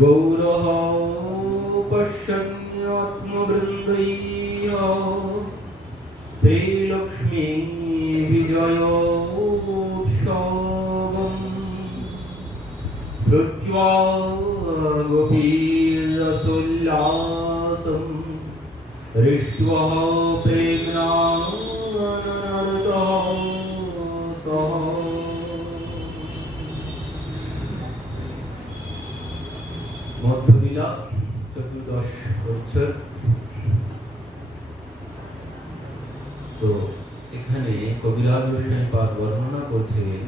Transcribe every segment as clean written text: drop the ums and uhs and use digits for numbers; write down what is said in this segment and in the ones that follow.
গৌরহ পশ্যন্যাত্মবৃন্दैः শ্রীলক্ষ্মী বিজয়োৎসবम् শ্রুত্বা গোপীরসোল্লাসम् হৃष्ट्वा প্রেম্ণা নরতः সহ। মধ্যলীলা চতুর্দশ পরিচ্ছদ। তো এখানে কবিরাজ গোস্বামীপাদ বর্ণনা করছেন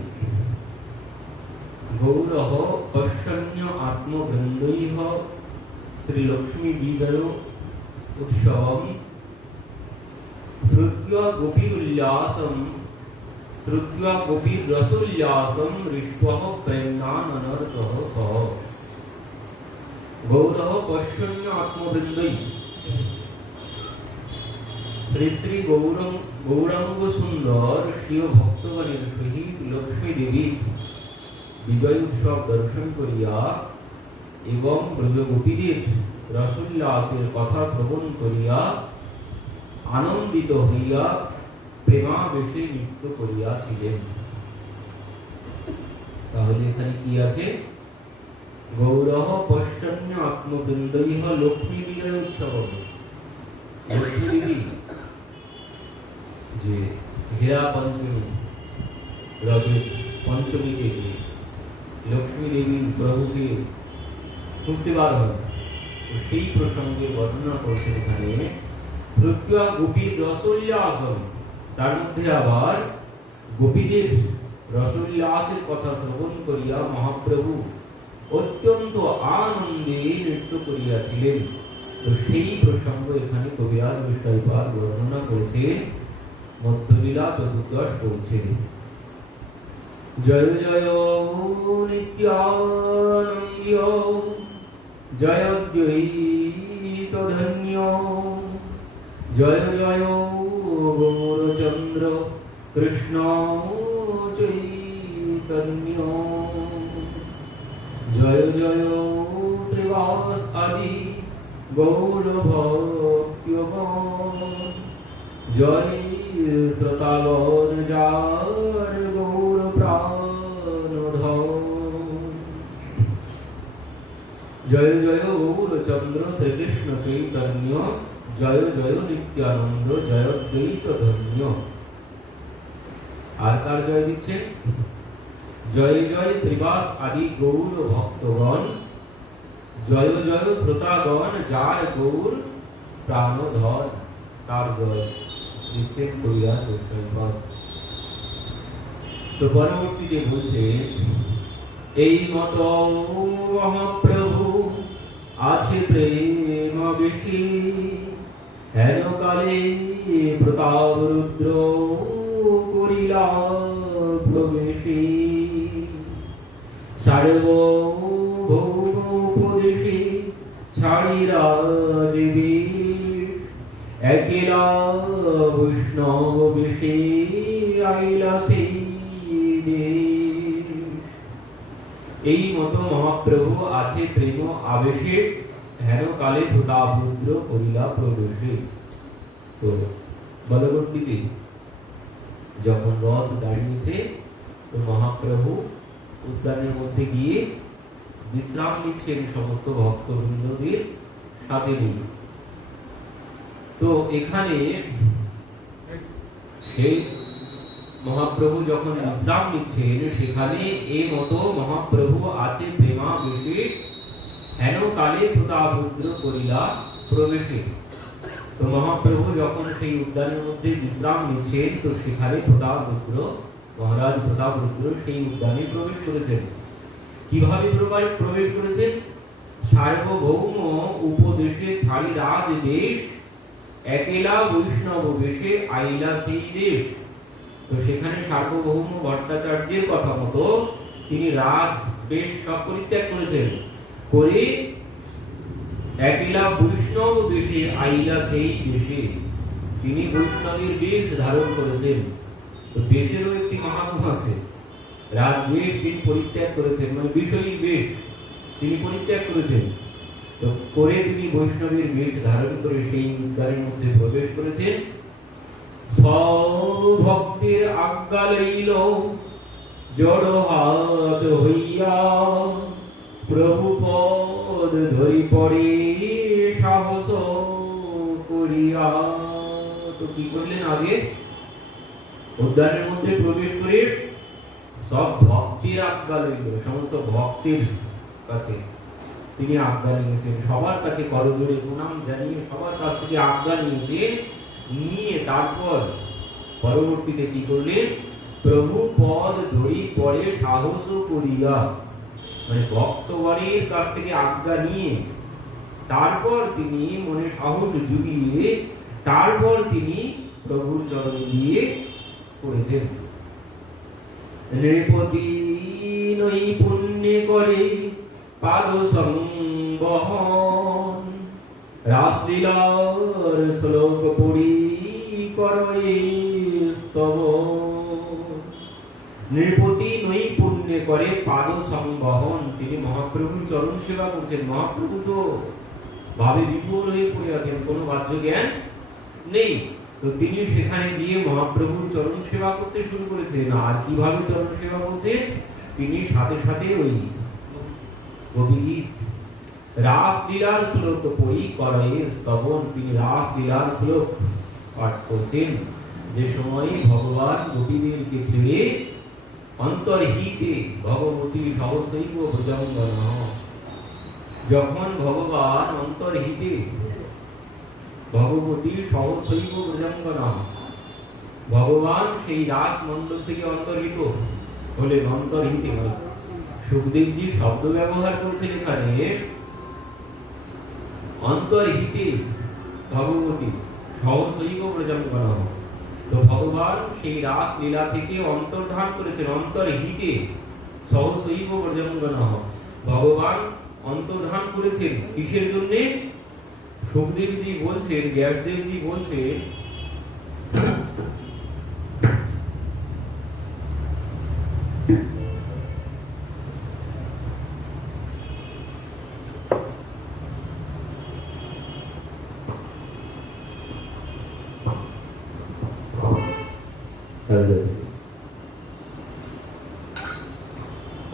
গৌরহ পশ্যন্য আত্মবৃন্दैঃ শ্রীলক্ষ্মী বিজয় উৎসবম শ্রুত্বা গোপীরুল্লাসম শ্রুত্বা গোপীরসোল্লাসম হৃष्ट्वा প্রেম্ণাননরতঃ সহ। গৌরহ পশ্যন্য আত্মবৃন্दैঃ শ্রী শ্রী গৌরাঙ্গ সুন্দর স্বীয় ভক্তগণের সহিত লক্ষ্মী দেবী বিজয় উৎসব দর্শন করিয়া এবং ব্রজগোপীদের রসোল্লাসের কথা শ্রবণ করিয়া আনন্দিত হইয়া প্রেমাবেশে নৃত্য করিয়াছিলেন। তাহলে এখানে কি আছে? গৌরহ পশ্যন্য আত্মবৃন্दैঃ লক্ষ্মী বিজয় উৎসব। লক্ষ্মী দেবী যে হীরা পঞ্চমী রথের পঞ্চমী থেকে লক্ষ্মী দেবী প্রভুকে খুঁজতে বার হয়, সেই প্রসঙ্গে বর্ণনা করছে এখানে শ্রুত্বা গোপীর রসোল্লাসম। তার মধ্যে আবার গোপীদের রসোল্লাসের কথা শ্রবণ করিয়া মহাপ্রভু অত্যন্ত আনন্দে নৃত্য করিয়াছিলেন। তো সেই প্রসঙ্গ এখানে কবিরাজ গোস্বামীপাদ বর্ণনা করেছেন মধ্যলীলা চতুর্দশ পরিচ্ছদে। জয় জয় নিত্যানন্দ জয় দ্বৈতধন্য জয় জয় গৌরচন্দ্র কৃষ্ণ চৈতন্য জয় জয় শ্রীবাস আদি গৌর ভক্তগণ জয় শ্রোতাগণ যার গৌর প্রাণধন জয় জয় গৌরচন্দ্র শ্রীকৃষ্ণ চৈতন্য জয় জয় নিত্যানন্দ জয় দ্বৈত ধন্য। আর কার জয় দিচ্ছে? জয় জয় শ্রীবাস আদি গৌর ভক্তগণ জয় জয় শ্রোতাগণ যার গৌর প্রাণধন। তার জয় দিচ্ছেন কবিরাজ গোস্বামীপাদ। তো পরবর্তীতে বলছে এই মত মহাপ্রভু আছে প্রেম বেশি হেন কালে প্রতাপ রুদ্র করিলা প্রবেশী সার্বভৌমোপদেশে ছাড়ি রাজবীর একেলা বৈষ্ণব বেশে আইলা সেই দেশ। এই মতো মহাপ্রভু আছে প্রেম আবেশে হেন কালে প্রতাপ রুদ্র করিলা প্রবেশে। তো বলবর্তীতে যখন রথ দাঁড়িয়েছে তো মহাপ্রভু উদ্যানের মধ্যে গিয়ে বিশ্রাম নিচ্ছেন সমস্ত ভক্তবৃন্দদের সাথে নিয়ে। তো এখানে সেই মহাপ্রভু যখন বিশ্রাম নিচ্ছেন সেখানে এই মতো মহাপ্রভু আছে প্রেমাবেশে হেন কালে প্রতাপ রুদ্র করিলা প্রবেশে। তো মহাপ্রভু যখন সেই উদ্যানের মধ্যে বিশ্রাম নিচ্ছেন তো সেখানে প্রতাপ রুদ্র মহারাজ প্রতাপ রুদ্র সেই উদ্যানে প্রবেশ করেছেন। কিভাবে প্রবেশ করেছেন? সার্বভৌম উপদেশে ছাড়ি রাজ দেশ একেলা বৈষ্ণব বেশে আইলা সেই দেশ। তো সেখানে সার্বভৌম ভট্টাচার্যের কথা মতো তিনি রাজ বেশ সব পরিত্যাগ করেছেন, করে একেলা বৈষ্ণব বেশে আইলা সেই দেশে তিনি বৈষ্ণবের বেশ ধারণ করেছেন। তো বেশেরও একটি মাহাত্ম্য আছে। রাজবেশ তিনি পরিত্যাগ করেছেন, মানে বিষয়ী বেশ তিনি পরিত্যাগ করেছেন। তো করে তিনি বৈষ্ণবের বেশ ধারণ করে সেই উদ্যানের মধ্যে প্রবেশ করেছেন। ভক্তির আজ্ঞা লইল জড় হাত হইয়া, প্রভু পদ ধরি পড়ে সাহস করিয়া। তো কি করলেন? আগে উদ্যানের মধ্যে প্রবেশ করে সব ভক্তির আজ্ঞা লইল, সমস্ত ভক্তির কাছে তিনি আজ্ঞা নিয়েছেন, সবার কাছে করজোড়ে প্রণাম জানিয়ে সবার কাছ থেকে আজ্ঞা নিয়েছেন। নিয়ে তারপর পরবর্তীতে কি করলেন? প্রভু পদ ধরি পরে সাহস করিয়া, মানে ভক্তগণের কাছ থেকে আজ্ঞা নিয়ে তারপর তিনি মনে সাহস জুগিয়ে তারপর তিনি প্রভুর চরণ দিয়ে পড়েছেন। নৃপতি নই পুণ্যে করে পাদ সংবহন, রাসলীলার শ্লোক পড়ি করে স্তবন। নৃপতি নই পুণ্যে করে পাদ সংবহন, তিনি মহাপ্রভুর চরণ সেবা করছেন। মহাপ্রভু তো ভাবে বিপুল হয়ে পড়ে আছেন, কোনো বাহ্য জ্ঞান নেই। তো তিনি সেখানে গিয়ে মহাপ্রভুর চরণ সেবা করতে শুরু করেছেন। আর কিভাবে চরণ সেবা করছেন? তিনি সাথে সাথে ওই গোপীগীত রাসলীলার শ্লোক পড়ি করে স্তবন, তিনি রাসলীলার শ্লোক পাঠ করছেন। যে সময় ভগবান গোপীদেরকে ছেড়ে অন্তর্হিতে ভগবতী সহসৈব ভুজঙ্গন, যখন ভগবান অন্তর্হিতে ভগবতী সহসৈব ভুজঙ্গন, ভগবান সেই রাস মণ্ডল থেকে অন্তর্হিত হলেন। অন্তর্হিতে সুখদেবজি শব্দ ব্যবহার করছেন এখানে, অন্তর্হিতে ভগবতী সহসৈব ভুজঙ্গন। তো ভগবান সেই রাস লীলা থেকে অন্তর্ধান করেছেন। অন্তর্হিতে সহসৈব ভুজঙ্গন, ভগবান অন্তর্ধান করেছেন কিসের জন্য? সুখদেবজি বলছেন, ব্যাসদেবজি বলছেন,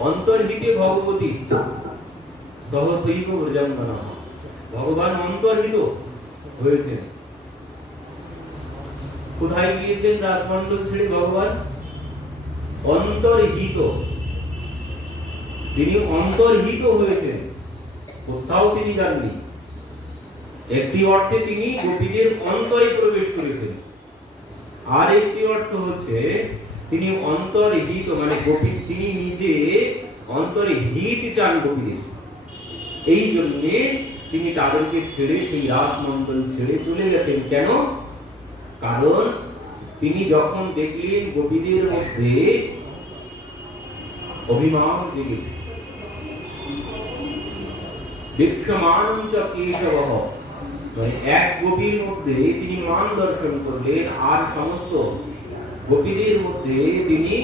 অন্তর্হিতে ভগবতী সহসৈব ভুজঙ্গন, ভগবান অন্তর্হিত হয়েছেন। কোথায় গিয়েছেন? রাসমণ্ডল ছেড়ে ভগবান অন্তর্হিত, তিনি অন্তর্হিত হয়েছেন, কোথাও তিনি যাননি। একটি অর্থে তিনি গোপীদের অন্তরে প্রবেশ করেছেন, আর একটি অর্থ হচ্ছে তিনি অন্তর্হিত, মানে গোপী তিনি নিজে অন্তরে হিত চান গোপীদের। এই জন্য তিনি তাদেরকে ছেড়ে সেই রাসমণ্ডল ছেড়ে চলে গেছেন। কেন? কারণ তিনি যখন দেখলেন গোপীদের মধ্যে অভিমান জেগেছে, বিক্ষমানঞ্চ কেশবঃ, মানে এক গোপীর মধ্যে তিনি মান দর্শন করলেন, আর সমস্ত গোপীদের মধ্যে তিনি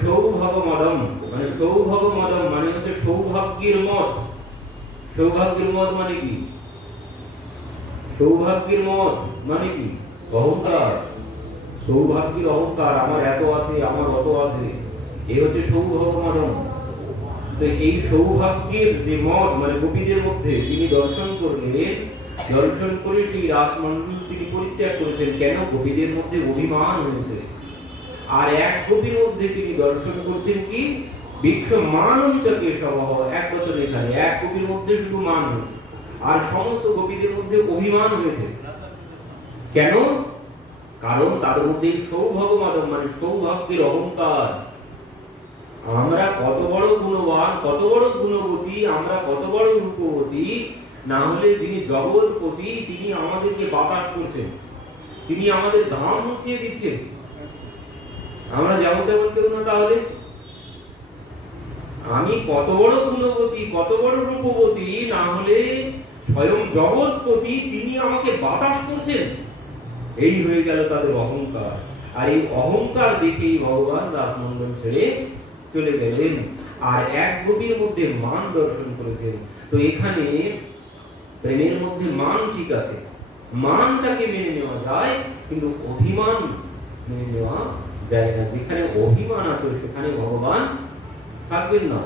সৌভাগমদম, মানে সৌভাগমদম মানে হচ্ছে সৌভাগ্যের মত। সৌভাগ্যের মত মানে কি? সৌভাগ্যের মত মানে কি? অহংকার। সৌভাগ্যের অহংকার, আমার এত আছে, আমার অত আছে, এই হচ্ছে সৌভাগমদম। তো এই সৌভাগ্যের যে মত, মানে গোপীদের মধ্যে তিনি দর্শন করলেন, দর্শন করে সেই রাসমণ্ডল তিনি পরিত্যাগ করেছেন। কেন? গোপীদের মধ্যে অভিমান হয়েছে। আর এক গোপীর মধ্যে তিনি দর্শন করছেন কি? বিক্ষমানঞ্চ কেশবঃ, এক বছর এখানে এক গোপীর মধ্যে শুধু মান হয়েছে, আর সমস্ত গোপীদের মধ্যে অভিমান হয়েছে। কেন? কারণ তাদের মধ্যে সৌভাগমদম, মানে সৌভাগ্যের অহংকার। আমরা কত বড় গুণবান, কত বড় গুণবতী, আমরা কত বড় রূপবতী, না হলে যিনি জগৎপতি তিনি আমাদেরকে বাতাস করছেন, তিনি আমাদের ঘাম মুছিয়ে দিচ্ছেন। আমরা যেমন তেমন কেউ না। তাহলে আমি কত বড় গুণবতী, কত বড় রূপবতী, না হলে স্বয়ং জগৎপতি তিনি আমাকে বাতাস করছেন। এই হয়ে গেল তাদের অহংকার। আর এই অহংকার দেখেই ভগবান রাসমণ্ডল ছেড়ে চলে গেলেন। আর এক গোপীর মধ্যে মান দর্শন করেছেন। তো এখানে প্রেমের মধ্যে মান ঠিক আছে, মানটাকে মেনে নেওয়া যায়, কিন্তু অভিমান মেনে নেওয়া যায় না। যেখানে অভিমান আছে সেখানে ভগবান থাকবেন না।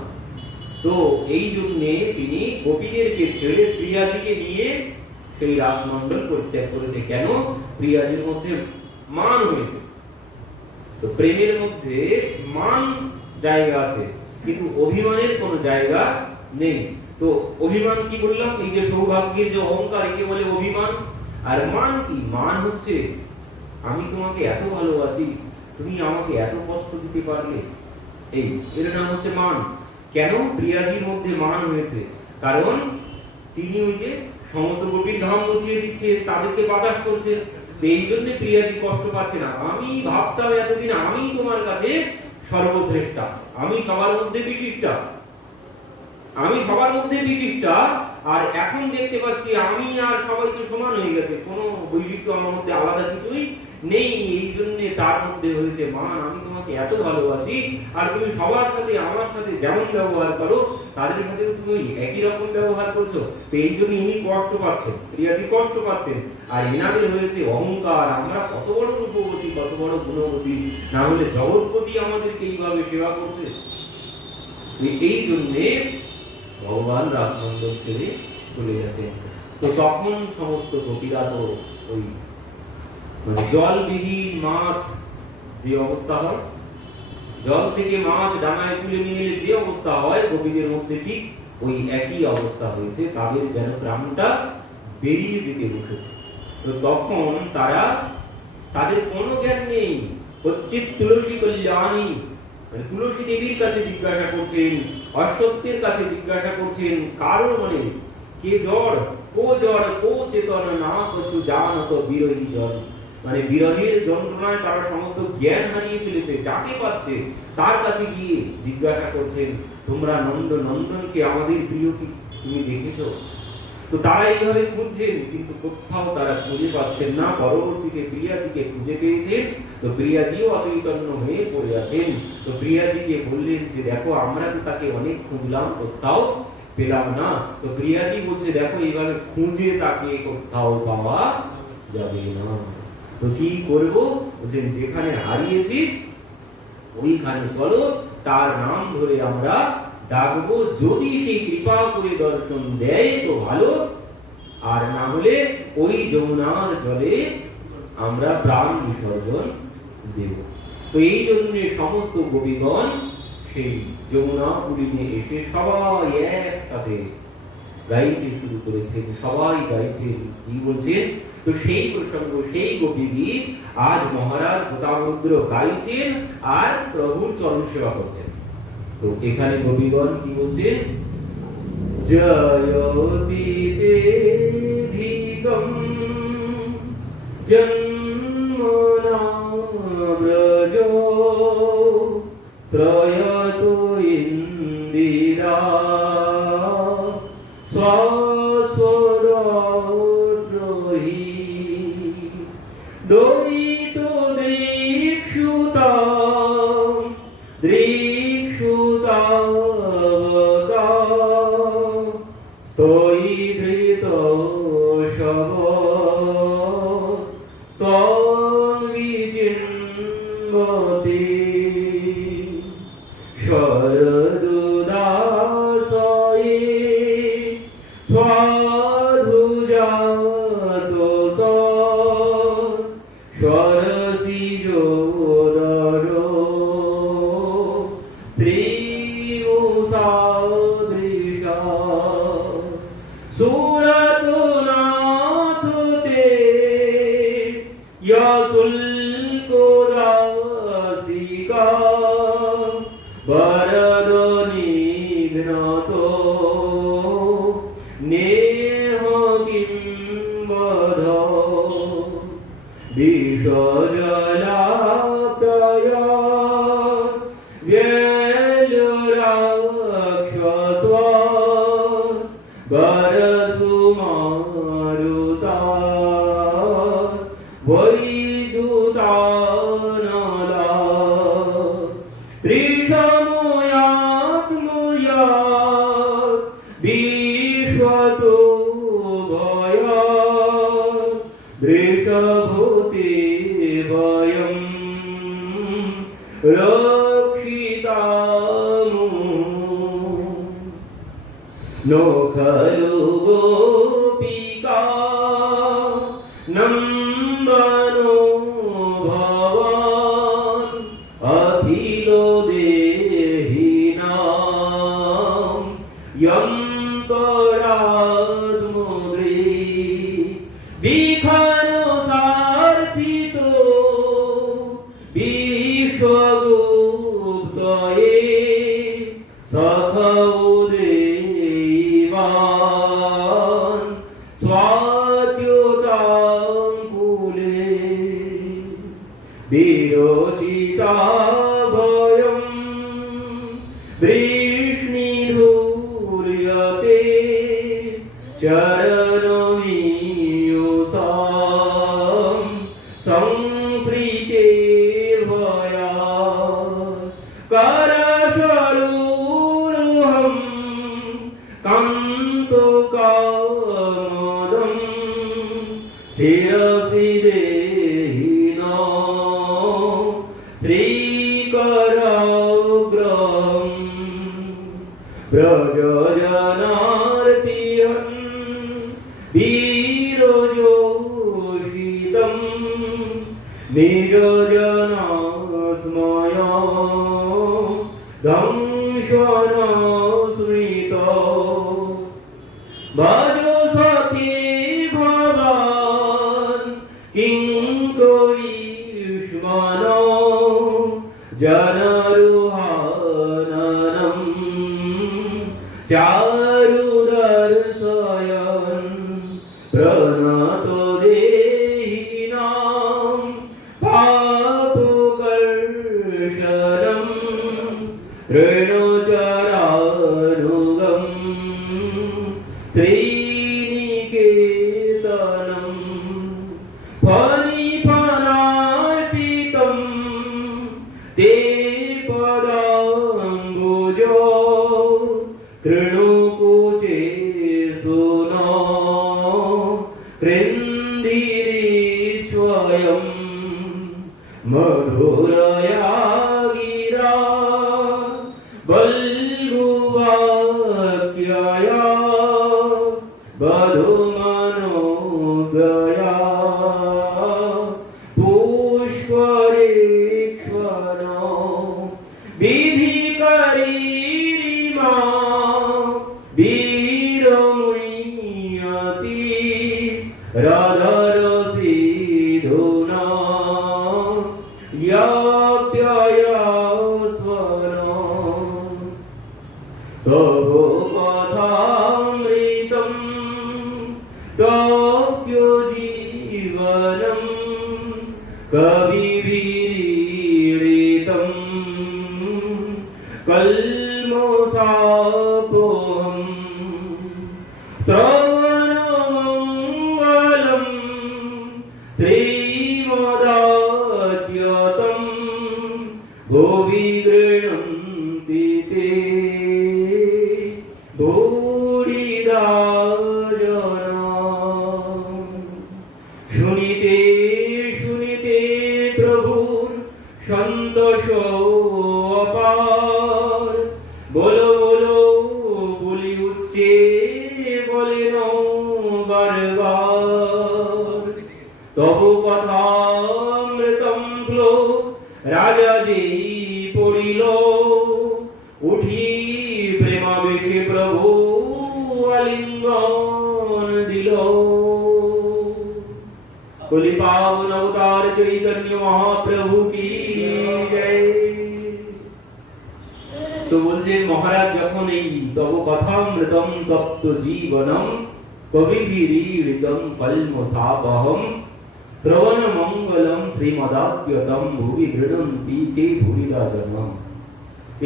তো এই জন্যে তিনি গোপীদেরকে ছেড়ে প্রিয়াজিকে নিয়ে সেই রাসমণ্ডল পরিত্যাগ করেছে। কেন? প্রিয়াজির মধ্যে মান হয়েছে। তো প্রেমের মধ্যে মান জায়গা আছে, কিন্তু অভিমানের কোনো জায়গা নেই। তো অভিমান কি বললাম? এই যে সৌভাগ্যের যে অহংকার, একে বলে অভিমান। আর মান কি? মান হচ্ছে আমি তোমাকে এত ভালোবাসি, তুমি আমাকে এত কষ্ট দিতে পারলে, এই এর নাম হচ্ছে মান। কেন প্রিয়াজির মধ্যে মান হয়েছে? কারণ তিনি ওই যে সমস্ত গোপীর ধাম মুছিয়ে দিচ্ছে, তাদেরকে বাতাস করছেন। এই জন্য প্রিয়াজি কষ্ট পাচ্ছে না। আমি ভাবতাম এতদিন আমি তোমার কাছে সর্বশ্রেষ্ঠা, আমি সবার মধ্যে বিশিষ্টা, আমি সবার মধ্যে বিশিষ্টা, আর এখন দেখতে পাচ্ছি আমি আর সবাই তো সমান হয়ে গেছে, কোনো বৈশিষ্ট্য আমার মধ্যে আলাদা কিছুই নেই। এই জন্য তার মধ্যে হয়েছে মান। আমি তোমাকে এত ভালোবাসি, আর তুমি সবার সাথে আমার সাথে যেমন ব্যবহার করো, তাদের সাথে তুমি একই রকম ব্যবহার করছো। তো এই জন্য ইনি কষ্ট পাচ্ছেন, প্রিয়াজি কষ্ট পাচ্ছেন। আর এনাদের হয়েছে অহংকার, আমরা কত বড় রূপবতী, কত বড় গুণবতী, না হলে জগৎপতি আমাদেরকে এইভাবে সেবা করছে। এই জন্যে ভগবান রাসমণ্ডল ছেড়ে চলে গেছে। তো তখন সমস্ত গোপীরা তো ওই জলবিহীন মাছ যে অবস্থা হয়, জল থেকে মাছ ডাঙায় তুলে নিয়ে এলে যে অবস্থা হয়, গোপীদের মধ্যে ঠিক ওই একই অবস্থা হয়েছে। তাদের যেন প্রাণটা বেরিয়ে যেতে বসেছে। তো তখন তারা, তাদের কোনো জ্ঞান নেই, হচ্ছে তুলসী কল্যাণী, মানে তুলসী দেবীর কাছে জিজ্ঞাসা করছেন, অশ্বত্থের কাছে জিজ্ঞাসা করছেন, কারো মানে কে জড়, কো জড়, কো চেতন, না কিছু জানত বিরোহী জন। মানে বিরোধীর যন্ত্রণায় তারা সমস্ত জ্ঞান হারিয়ে ফেলেছে। যাকে পাচ্ছে তার কাছে গিয়ে জিজ্ঞাসা করছেন, তোমরা নন্দ নন্দনকে আমাদের প্রিয় কি তুমি দেখেছো? তো তারা এইভাবে খুঁজছেন, কিন্তু কোথাও তারা খুঁজে পাচ্ছেন না। পরবর্তীতে প্রিয়াজিকে খুঁজে পেয়েছেন। তো প্রিয়াজিও অচৈতন্য হয়ে পড়ে আছেন। তো প্রিয়াজিকে বললেন যে দেখো, আমরা তো তাকে অনেক খুঁজলাম, কোথাও পেলাম না। তো প্রিয়াজি বলছে দেখো, এইভাবে খুঁজে তাকে কোথাও পাওয়া যাবে না। তো কি করব? বলছেন যেখানে হারিয়েছি ওইখানে চলো, তার নাম ধরে আমরা ডাকবো। যদি সেই কৃপা করে দর্শন দেয় তো ভালো, আর না হলে ওই যমুনার জলে আমরা প্রাণ বিসর্জন দেব। তো এই জন্য সমস্ত গোপীগণ সেই যমুনা পুরীতে এসে সবাই একসাথে গাইতে শুরু করেছেন। সবাই গাইছেন, কি বলছেন? তো সেই প্রসঙ্গ, সেই গোপী গীত আজ মহারাজ প্রতাপরুদ্র গাইছেন আর প্রভুর চরণ সেবা করছেন। তো এখানে গোপীগণ কি বলছেন? জয়তি দেধিকম জন্মনা ব্রজ শ্রয়তো ইন্দিরা স্বস্বরদ্রোহী দয়িত দৃক্ষুতা দৃক্ষুতাবকা স্তয়ীধৃত শব স্তবিচিন্বতি শরদুদাসয়ে স্ব वृषभूते वयं रक्षितामो नो खलु गोपिका नन्दनो भवान् अखिलो देहिनां यन्तरात्मग्रे विखनो सार्थितो विश्वगुप्तये सखौ देवान् स्वात्युताङ्कुले विरोचिता भयं वृष्णिधूर्यते चरणमीयुषां संसृते भया करशरोरुहं कान्तकामदं शिरसि देहिना श्रीकराग्रहम् व्रजजनार्तिहन् वीरजोषितं निजजनास्मया दंशनस्मृतो भजो सखे भवान् किङ्करीष्मनो जनरुहाननं चारुदर्शयन् प्रणतो देहिनां पापकर्षणं ऋणचरानुगं श्रीनिकेतनं फणिफलार्पितं ते पदाम्बुजो कृणुकुचे सुनो कृन्दिरीश्वयं मधुरया गिरा बल्गुवाक्यया बधुमनोगया पुष्परेक्ष्वनो विधिकरीरिमा वीरमुयति राधारसिधुना याप्ययास्वनो तव कथामृतं तव्यो जीवनं कविभिरीडितं कल्मषापोहम् श्रवणमङ्गलं श्रीमदाद्यतं भुवि गृह्णन्ति ते भूरिदा जना শুনিতে শুনিতে প্রভুর সন্তোষ অপার বলো বলো বলি উচ্চে বলেন বারবার তবু কথামৃতম শ্লোক রাজা যেই পড়িল উঠি প্রেমাবেশে প্রভু আলিঙ্গন দিল কলি পাবন অবতার চৈতন্য মহাপ্রভু কি জয়। তো বলছেন মহারাজ যখন এই তব কথামৃতম তপ্ত জীবনম কবিভিরীড়িতম কল্মষাপহম শ্রবণ মঙ্গলম শ্রীমদাদ্যতম ভুবি গৃহন্তি তে ভুরিদা জনম।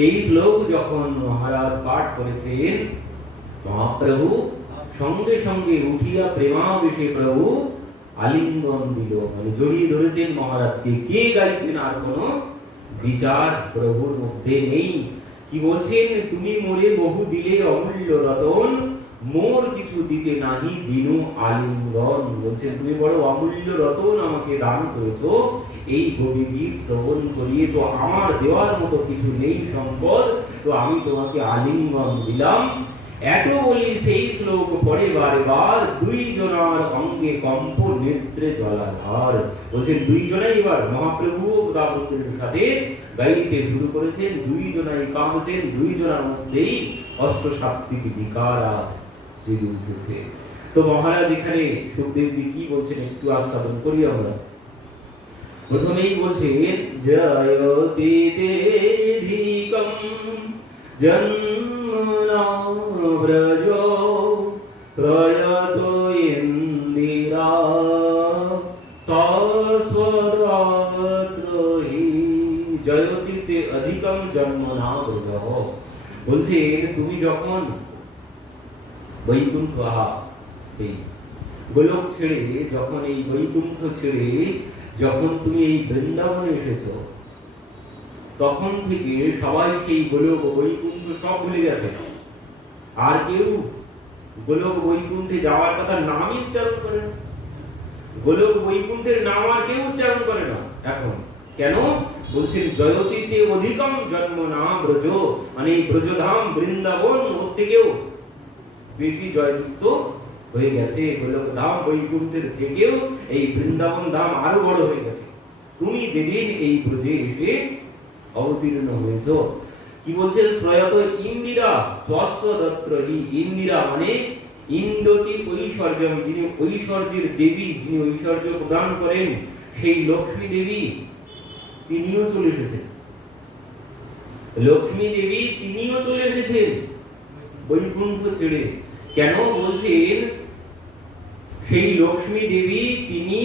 এই শ্লোক যখন মহারাজ পাঠ করেছেন মহাপ্রভু সঙ্গে সঙ্গে উঠিয়া প্রেমাবেশে প্রভু আলিঙ্গন দিল, মানে জড়িয়ে ধরেছেন মহারাজকে। কে গাইছেন? আর কোনো বিচার প্রভুর মধ্যে নেই। কি বলছেন? তুমি মোরে বহু দিলে অমূল্য রতন, মোর কিছু দিতে নাহি দিনু আলিঙ্গন। বলছেন তুমি বড় অমূল্য রতন আমাকে দান করেছো, এই কবি গীত শ্রবণ করিয়ে তো আমার দেওয়ার মতো কিছু নেই সম্পদ, তো আমি তোমাকে আলিঙ্গন দিলাম। এত বলি সেই শ্লোক পড়ে বারে বার, দুই জনার অঙ্গে কম্প নেত্রে জলাধার। বলছেন দুইজনাই এবার মহাপ্রভু প্রতাপরুদ্রের সাথে গাইতে শুরু করেছেন, দুইজনাই কাঁদছেন, দুইজনার মধ্যেই অষ্টসাত্ত্বিক বিকার আজ জেগে উঠেছে। তো মহারাজ এখানে সুখদেবজি কি বলছেন একটু আস্বাদন করি আমরা। প্রথমেই বলছেন জয়তি তেধিকম জন্মনা ব্রজ প্রয়তো ইন্দিরা সস্বরাত্রহি জয়তিতে অধিকম জন্মনা ব্রজ। বলছেন তুমি যখন বৈকুণ্ঠ সেই গোলক ছেড়ে, যখন এই বৈকুণ্ঠ ছেড়ে যখন তুমি এই বৃন্দাবনে এসেছো, তখন থেকে সবাই সেই গোলক বৈকুণ্ঠ সব ভুলে গেছে। আর কেউ গোলক বৈকুণ্ঠে যাওয়ার কথা নামই উচ্চারণ করে না। গোলক বৈকুণ্ঠের নাম আর কেউ উচ্চারণ করে না এখন। কেন? বলছেন জয়তিতে অধিকম জন্ম না ব্রজ, মানে ব্রজধাম বৃন্দাবন ওর থেকেও বেশি জয়যুক্ত হয়ে গেছে। গোলক ধাম বৈকুণ্ঠের থেকেও এই বৃন্দাবন ধাম আরো বড় হয়ে গেছে। তুমি যেদিন এই ব্রজে এসে অবতীর্ণ হয়েছ, কি বলছেন? শ্রয়ত ইন্দিরা স্বস্বদত্রহি। ইন্দিরা মানে ইন্দ্রতি ঐশ্বর্যম, যিনি ঐশ্বর্যের দেবী, যিনি ঐশ্বর্য প্রদান করেন, সেই লক্ষ্মী দেবী তিনিও চলে এসেছেন। লক্ষ্মী দেবী তিনিও চলে এসেছেন বৈকুণ্ঠ ছেড়ে। কেন? বলছেন সেই লক্ষ্মী দেবী তিনি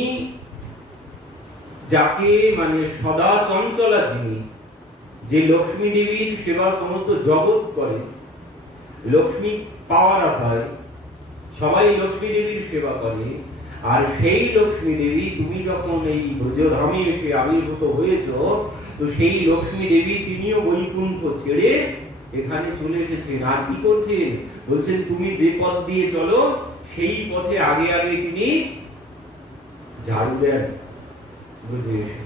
যাকে মানে সদা চঞ্চলা, যিনি যে লক্ষ্মী দেবীর সেবা সমস্ত জগৎ করে, লক্ষ্মী পাওয়ার আশায় সবাই লক্ষ্মী দেবীর সেবা করে। আর সেই লক্ষ্মী দেবী তুমি যখন এই ব্রজধামে এসে আবির্ভূত হয়েছ, তো সেই লক্ষ্মী দেবী তিনিও বৈকুণ্ঠ ছেড়ে এখানে চলে এসেছেন। আর কি করছেন? বলছেন তুমি যে পথ দিয়ে চলো সেই পথে আগে আগে তিনি ঝাড়ু দেন। ব্রজে এসে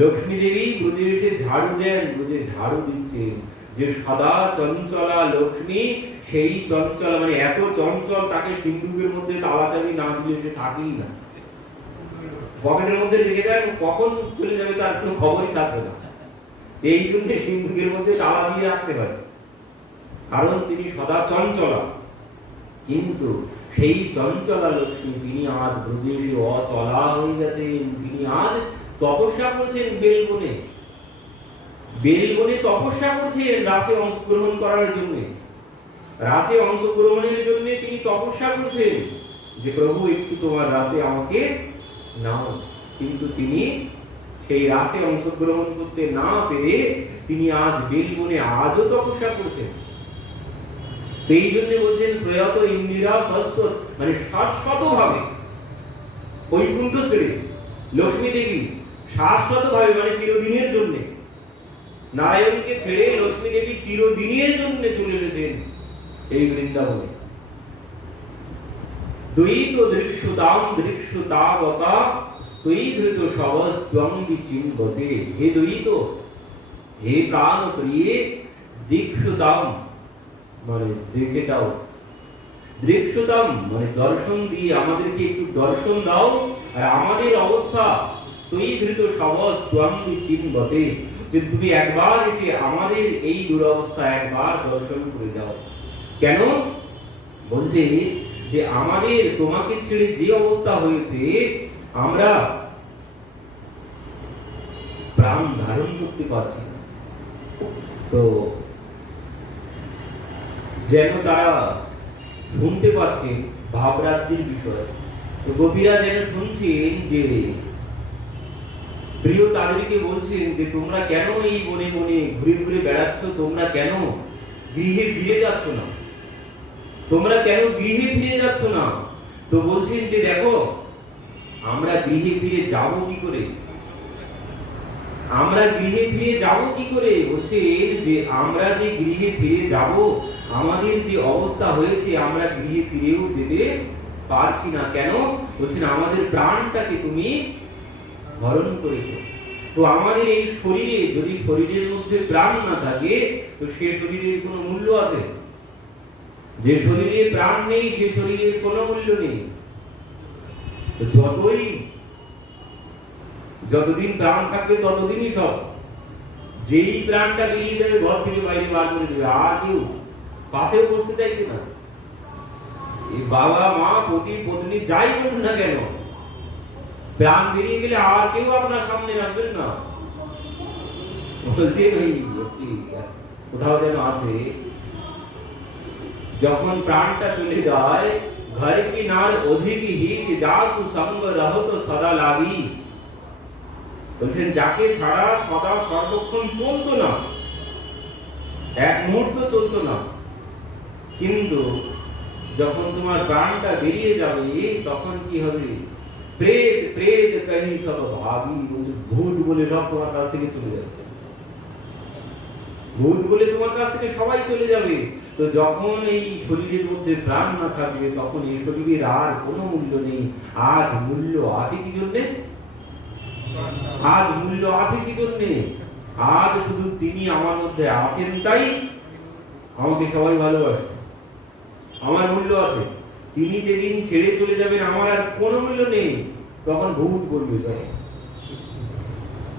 লক্ষ্মী দেবী ব্রজে এসে ঝাড়ু দেন, ব্রজে ঝাড়ু দিচ্ছেন। যে সদা চঞ্চলা লক্ষ্মী, সেই চঞ্চল মানে এত চঞ্চল, তাকে সিন্ধুকের মধ্যে তালা চাবি না দিলে সে থাকেই না। পকেটের মধ্যে রেখে দেন, কখন চলে যাবে তার কোনো খবরই থাকবে না। এই জন্য সিন্ধুকের মধ্যে তালা দিয়ে রাখতে পারে, কারণ তিনি সদা চঞ্চলা। কিন্তু সেই চঞ্চলা লক্ষ্মী তিনি আজ ব্রজে এসে অচলা হয়ে গেছেন। তিনি আজ তপস্যা করছেন বেলবনে। বেলবনে তপস্যা করছেন রাসে অংশগ্রহণ করার জন্য। রাসে অংশগ্রহণের জন্য তিনি তপস্যা করছেন যে প্রভু একটু তোমার রাসে আমাকে নাও। কিন্তু তিনি সেই রাসে অংশগ্রহণ করতে না পেরে তিনি আজ বেলবনে আজও তপস্যা করছেন। এই জন্য বলছেন শ্রয়ত ইন্দিরা শাশ্বত, মানে শাশ্বত ভাবে বৈকুণ্ঠ ছেড়ে লক্ষ্মী দেবী শাশ্বত ভাবে মানে চিরদিনের জন্য, নারায়ণকে ছেড়ে লক্ষ্মী দেবী চিরদিনের জন্য চলে এসেছেন এই বৃন্দাবনে। দ্বৈত দৃশ্যতাম দৃশ্যতাবকা স্তৈধৃত সবস্ত্বং বিচিন্বতে। হে দ্বৈত, হে প্রাণ প্রিয়ে, দীক্ষতাম মানে দেখে যাও, দৃশ্যতাম মানে দর্শন দিয়ে আমাদেরকে একটু দর্শন দাও। আর আমাদের অবস্থা স্তৈধৃত সবস্ত্বং বিচিন্বতে, যে তুমি একবার এসে আমাদের এই দুরবস্থা একবার দর্শন করে যাও। কেন? বলছে যে আমাদের তোমাকে ছেড়ে যে অবস্থা হয়েছে, আমরা প্রাণ ধারণ করতে পারছি না। তো যেন তারা শুনতে পাচ্ছেন ভাবরাজ্যের বিষয়। তো গোপীরা যেন শুনছেন যে প্রিয় তাদেরকে বলছেন যে তোমরা কেন এই বনে বনে ঘুরে ঘুরে বেড়াচ্ছ, তোমরা কেন গৃহে ফিরে যাচ্ছ না, তোমরা কেন গৃহে ফিরে যাচ্ছ না? তো বলছেন যে দেখো আমরা গৃহে ফিরে যাব কি করে, আমরা গৃহে ফিরে যাব কি করে? বলছে যে আমরা যে গৃহে ফিরে যাব, আমাদের যে অবস্থা হয়েছে আমরা গৃহে ফিরেও যেতে পারছি না। কেন? বলছেন আমাদের প্রাণটাকে তুমি হরণ করেছো। তো আমাদের এই শরীরে, যদি শরীরের মধ্যে প্রাণ না থাকে, তো সে শরীরের কোনো মূল্য আছে? যে শরীরে প্রাণ নেই সে শরীরের কোনো মূল্য নেই। যতদিন প্রাণ থাকবে ততদিনই সব। যেই প্রাণটা বেরিয়ে যাবে ঘর থেকে বাইরে বার করে দেবে, আর কেউ পাশেও বসতে চাইবে না। এই বাবা মা পতি পত্নী যাই বলুন না কেন, প্রাণ বেরিয়ে গেলে আর কেউ আপনার সামনে আসবেন না। বলছে কোথাও যেন আছে, যখন প্রাণটা চলে যায়, ঘর কি নার অধিক হিত যাসু সঙ্গ রহত সদা লাগি। বলছেন যাকে ছাড়া সদা সর্বক্ষণ চলতো না, এক মুহূর্ত চলতো না, কিন্তু যখন তোমার প্রাণটা বেরিয়ে যাবে তখন কি হবে? প্রেত প্রেত কহি সব ভাবি। ভূত বলে সব তোমার কাছ থেকে চলে যাবে, ভূত বলে তোমার কাছ থেকে সবাই চলে যাবে। তো যখন এই শরীরের মধ্যে প্রাণ না থাকবে তখন এই শরীরের আর কোনো মূল্য নেই। আজ মূল্য আছে কি জন্যে? আজ মূল্য আছে কি জন্যে? আজ শুধু তিনি আমার মধ্যে আছেন তাই আমাকে সবাই ভালোবাসে, আমার মূল্য আছে। তিনি যেদিন ছেড়ে চলে যাবেন আমার আর কোনো মূল্য নেই, তখন ভূত বলবে সব।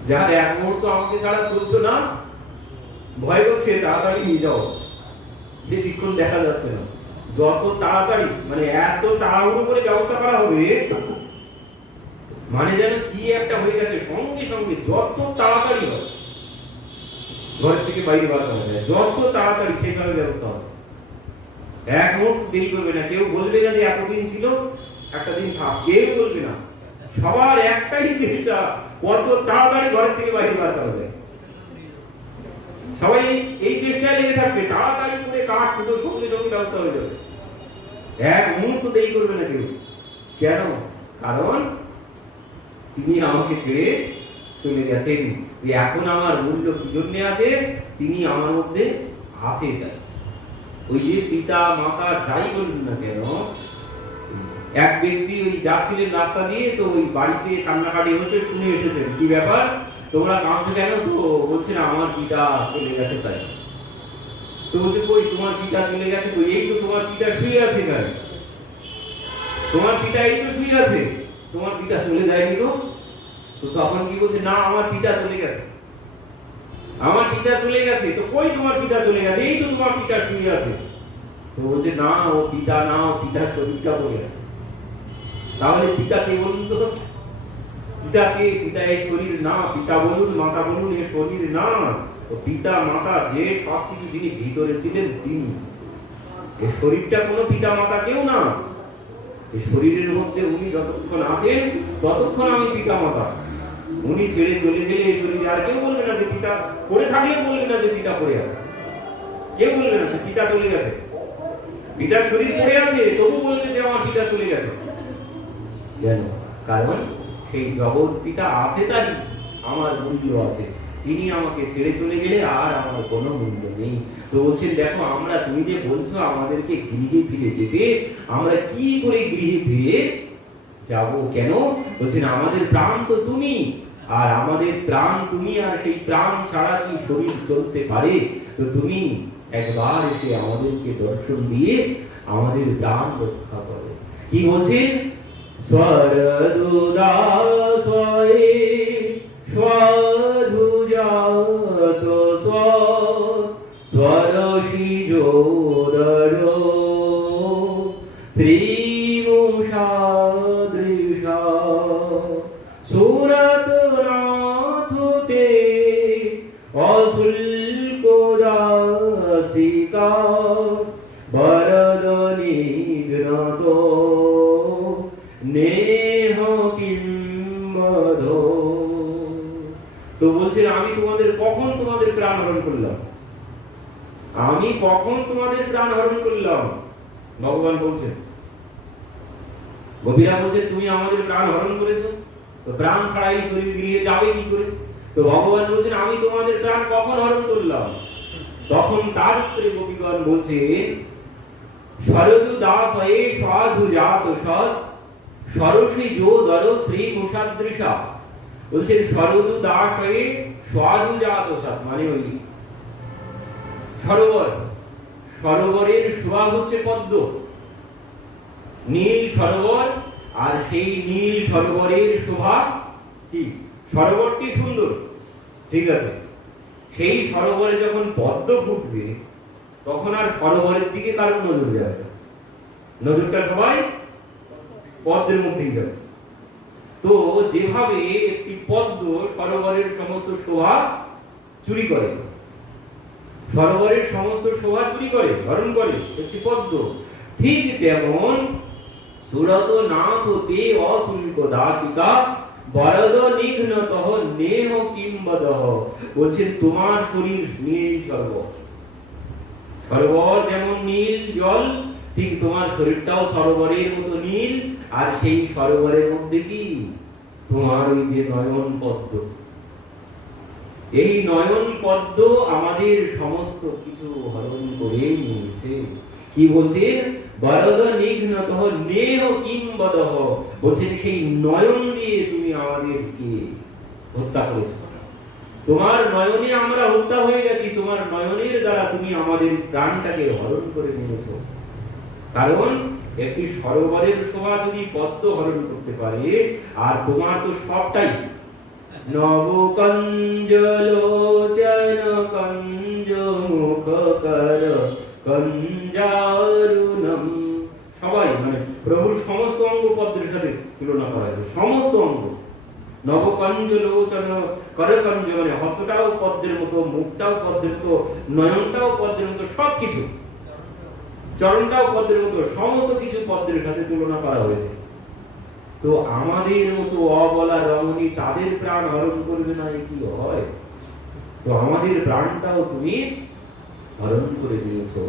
যার এক মুহূর্ত আমাকে ছাড়া চলছো না, ভয় করছে তাড়াতাড়ি নিয়ে যাও, বেশিক্ষণ দেখা যাচ্ছে না। যত তাড়াতাড়ি, মানে এত তাড়াহুড়ো করে ব্যবস্থা করা হবে, মানে যেন কি একটা হয়ে গেছে, সঙ্গে সঙ্গে যত তাড়াতাড়ি হয় ঘরের থেকে বাইরে বার করা যায়, যত তাড়াতাড়ি সেভাবে ব্যবস্থা হবে। এক মুহূর্ত দেরি করবে না, কেউ বলবে না যে এতদিন ছিল একটা দিন থাক, কেউ বলবে না। সবার একটাই চেষ্টা কত তাড়াতাড়ি ঘরের থেকে বাইরে বার করা যায়। সবাই এই চেষ্টায় লেগে থাকবে, তাড়াতাড়ি করে কাঠ ফুটো সঙ্গে সঙ্গে ব্যবস্থা হয়ে যাবে, এক মুহূর্ত দেরি করবে না কেউ। কেন? কারণ তিনি আমাকে ছেড়ে চলে গেছেন। এখন আমার মূল্য কি জন্য আছে? তিনি আমার মধ্যে আছে তাই। ওই যে পিতা মাতা যাই বলুন না কেন, এক ব্যক্তি ওই যাচ্ছিলেন রাস্তা দিয়ে, তো ওই বাড়িতে কান্নাকাটি হচ্ছে, শুনে এসেছেন কি ব্যাপার, তোমরা কাঁদছো কেন? তো বলছে না আমার পিতা চলে গেছে তাই। তো বলছে কই তোমার পিতা চলে গেছে? তো এই তো তোমার পিতা শুয়ে আছে এখানে, তোমার পিতা এই তো শুয়ে আছে, তোমার পিতা চলে যায়নি তো? তো তখন কি বলছে, না আমার পিতা চলে গেছে, আমার পিতা চলে গেছে। তো কই তোমার পিতা চলে গেছে? এই তো তোমার পিতা শুয়ে আছে। তো বলছে না ও পিতা না, ও পিতার শরীরটা পড়ে আছে। তাহলে পিতা কে বলুন তো? পিতা কে? পিতা এই শরীর না, পিতা বলুন মাতা বলুন এই শরীর না। তো পিতা মাতা যে সবকিছু যিনি ভিতরে ছিলেন তিনি, এই শরীরটা কোনো পিতা মাতা কেউ না। এই শরীরের মধ্যে উনি যতক্ষণ আছেন ততক্ষণ আমি পিতা মাতা। উনি ছেড়ে চলে গেলে এই শরীরে আর কেউ বলবে না যে পিতা পড়ে থাকলে, বলবে না যে পিতা পড়ে আছে, কেউ বলবে না যে পিতা চলে গেছে। পিতার শরীর পড়ে আছে তবু বলবে যে আমার পিতা চলে গেছে। কেন? কারণ সেই জগৎ পিতা আছে তাই আমার মূল্য আছে। তিনি আমাকে ছেড়ে চলে গেলে আর আমার কোনো মূল্য নেই। তো বলছেন দেখো আমরা, তুমি যে বলছো আমাদেরকে গৃহে ফিরে যেতে, আমরা কি করে গৃহে ফিরে যাব? কেন? বলছেন আমাদের প্রাণ তো তুমি, আর আমাদের প্রাণ তুমি, আর সেই প্রাণ ছাড়া কি শরীর চলতে পারে? তো তুমি একবার এসে আমাদেরকে দর্শন দিয়ে আমাদের প্রাণ রক্ষা করো। কি বলছেন? স্বরদুদাসয়ে স্বরুজাত স্বরশিজোদর শ্রীমুষাদৃশা সুরতনাথতে অশুল্কদাসিকা বরদনিগ্নত নেহ কিম্বদ। তো বলছেন আমি তোমাদের কখন তোমাদের প্রাণ হরণ করলাম? আমি কখন তোমাদের প্রাণ হরণ করলাম? ভগবান বলছেন, গোপীরা বলছে তুমি আমাদের প্রাণ হরণ করেছো, তো প্রাণ ছাড়া এই শরীর গৃহে যাবে কি করে? তো ভগবান বলছেন আমি তোমাদের প্রাণ কখন হরণ করলাম? তখন তার উত্তরে গোপীগণ বলছেন, শরদু দাস হয়ে সাধু জাত সৎ সরসী যো দর শ্রী মুষাদৃশা। বলছেন শরদু দাস হয়ে সাধু জাত সৎ, মানে ওই সরোবর, সরোবরের শোভা হচ্ছে পদ্ম, নীল সরোবর, আর সেই নীল সরোবরের শোভা কি, সরোবরটি সুন্দর, ঠিক আছে, সেই সরোবরে যখন পদ্ম ফুটবে তখন আর সরোবরের দিকে কারোর নজর যাবে না, নজরটা সবাই পদ্মের মধ্যেই যাবে। তো যেভাবে একটি পদ্ম সরোবরের সমস্ত শোভা চুরি করে, সরোবরের সমস্ত শোভা চুরি করে, হরণ করে একটি পদ্ম, ঠিক তেমন সুরত নাথ হতে অশুল্ক দাসিকা বরদ নিঘ্নতঃ নেহ কিম্বদহ। বলছেন তোমার শরীর নীল সরোবর, সরোবর যেমন নীল জল, ঠিক তোমার শরীরটাও সরোবরের মতো নীল, আর সেই সরোবরের মধ্যে কি তোমার ওই যে নয়ন পদ্ম, এই নয়ন পদ্ম আমাদের সমস্ত কিছু হরণ করে নিয়েছে। কি বলছেন, বরদ নিঘ্নতঃ নেহ কিম্বদহ, বলছেন সেই নয়ন দিয়ে তুমি আমাদেরকে হত্যা করেছ, তোমার নয়নে আমরা হত্যা হয়ে গেছি, তোমার নয়নের দ্বারা তুমি আমাদের প্রাণটাকে হরণ করে নিয়েছো। কারণ একটি সরোবরের শোভা যদি পদ্ম হরণ করতে পারে, আর তোমার তো সবটাই নবকঞ্জলোচন কঞ্জ মুখকর কঞ্জারুণম, সবাই মানে প্রভুর সমস্ত অঙ্গ পদ্মের সাথে তুলনা করা হয়েছে, সমস্ত অঙ্গ, নবকঞ্জলোচন করকঞ্জ মানে হস্তটাও পদ্মের মতো, মুখটাও পদ্মের মতো, নয়নটাও পদ্মের মতো, সবকিছু, চরণটাও পদ্মের মতো, সমস্ত কিছু পদ্মের সাথে তুলনা করা হয়েছে। তো আমাদের মতো অবলা রমণী তাদের প্রাণ হরণ করবে না, কি হয়? তো আমাদের প্রাণটাও তুমি হরণ করে দিয়েছো।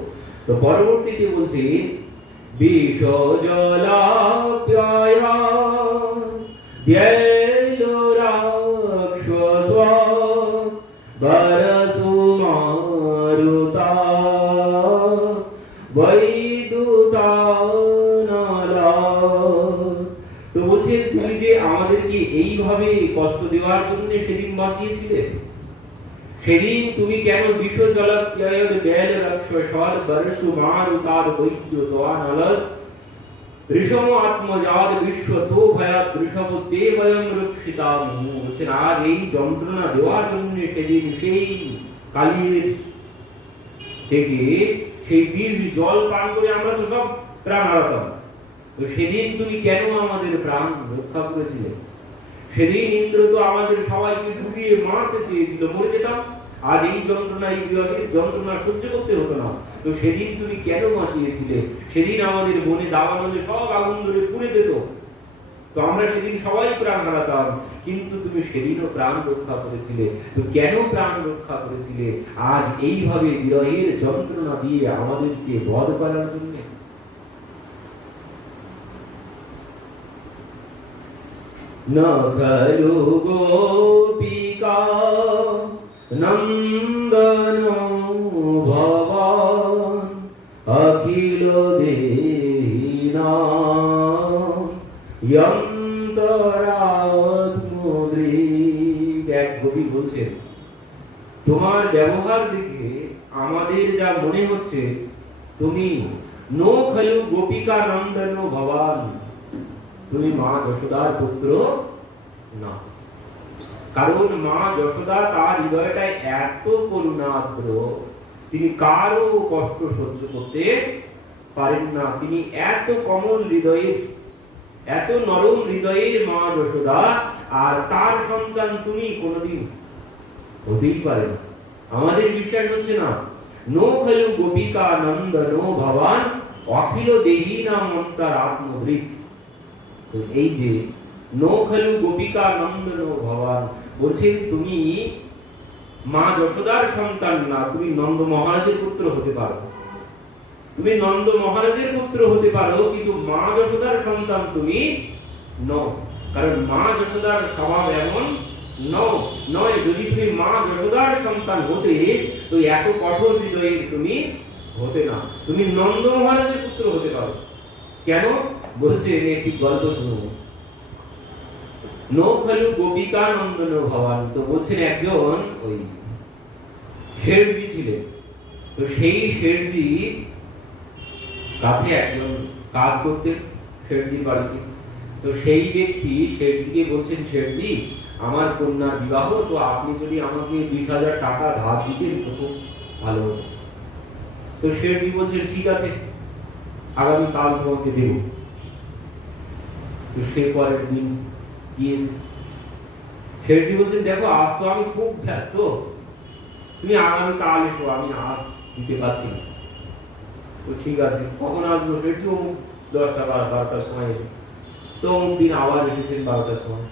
তো পরবর্তীতে বলছে বিষ জলাপ্যায়া ব্যলোরাক্ষস বরসুমারুতা বৈদুতানলা। তো বলছে তুমি যে আমাদেরকে এইভাবে কষ্ট দেওয়ার জন্য সেদিন বাঁচিয়েছিলে, সেদিন তুমি কেন বিষ জলাপ্যায়া ব্যলোরাক্ষস বরসুমারুতার বৈদুতানলা ঋষম আত্মজাত বিশ্ব তো ভয়াত ঋষভ দেবয়ং রক্ষিতাম। বলছেন আর এই যন্ত্রণা দেওয়ার জন্য সেদিন সেই কালির থেকে সেই বীর জল পান করে আমরা তো সব প্রাণ হারাতাম, তো সেদিন তুমি কেন আমাদের প্রাণ রক্ষা করেছিলে? সেদিন ইন্দ্র তো আমাদের সবাইকে ঢুকিয়ে মারতে চেয়েছিল, মরে যেতাম, আজ এই যন্ত্রণা, এই বিরোধের যন্ত্রণা সহ্য করতে হতো না, তো সেদিন তুমি কেন বাঁচিয়েছিলে? সেদিন আমাদের বনে দাবানলে সব আগুন ধরে পুড়ে যেত, তো আমরা সেদিন সবাই প্রাণ হারাতাম, কিন্তু তুমি সেদিনও প্রাণ রক্ষা করেছিলে। তো কেন প্রাণ রক্ষা করেছিলে? আজ এইভাবে বিরহের যন্ত্রণা দিয়ে আমাদেরকে বধ করার জন্য। না খলু গোপিকা নন্দন ভবান অখিল দেহিনা যন্তরাত্মদৃক। এক কবি বলছেন তোমার ব্যবহার দেখে আমাদের যা মনে হচ্ছে তুমি নো খলু গোপিকা নন্দন ভবান, তুমি মা যশোদার পুত্র না। কারণ মা যশোদা তার হৃদয়টায় এত করুণাদ্র, তিনি কারো কষ্ট সহ্য করতে পারেন না, তিনি এত কোমল হৃদয়ের, এত নরম হৃদয়ের মা যশোদা, আর তার সন্তান তুমি কোনদিন হতেই পারে না। আমাদের বিশ্বাস হচ্ছে না। নো খলু গোপিকা নন্দন ভবান অখিল দেহিনা মন্তার আত্মবৃত। এই যে নো খলু গোপিকা নন্দন ভবান, বলছেন তুমি মা যশোদার সন্তান না, তুমি নন্দ মহারাজের পুত্র হতে পারো, তুমি নন্দ মহারাজের পুত্র হতে পারো, কিন্তু মা যশোদার সন্তান তুমি নও। কারণ মা যশোদার স্বভাব এমন নয়, যদি তুমি মা যশোদার সন্তান হতে তো এত কঠোর হৃদয়ে তুমি হতে না, তুমি নন্দ মহারাজের পুত্র হতে পারো। কেন বলছে, একটি গল্প শুনুন। নৌখালু গোপিকা নন্দন ভবান, তো বলছেন একজন ওই শেঠজি ছিলেন, তো সেই শেঠজি কাছে একজন কাজ করতেন শেঠজির বাড়িতে। তো সেই ব্যক্তি শেঠজিকে বলছেন, শেঠজি আমার কন্যার বিবাহ, তো আপনি যদি আমাকে 20,000 টাকা ধার দিতেন তো খুব ভালো হতো। তো শেঠজি বলছেন, ঠিক আছে, আগামী কাল তোমাকে দেব। তো সে পরের দিন গিয়েছে। শেঠজি বলছেন, দেখো আজ তো আমি খুব ব্যস্ত, তুমি আগামী কাল এসো, আমি আজ দিতে পারছি না। তো ঠিক আছে, কখন আসবো? শেঠজি 10টা 12টার সময় এসে। তো দিন আবার এসেছেন 12টার সময়।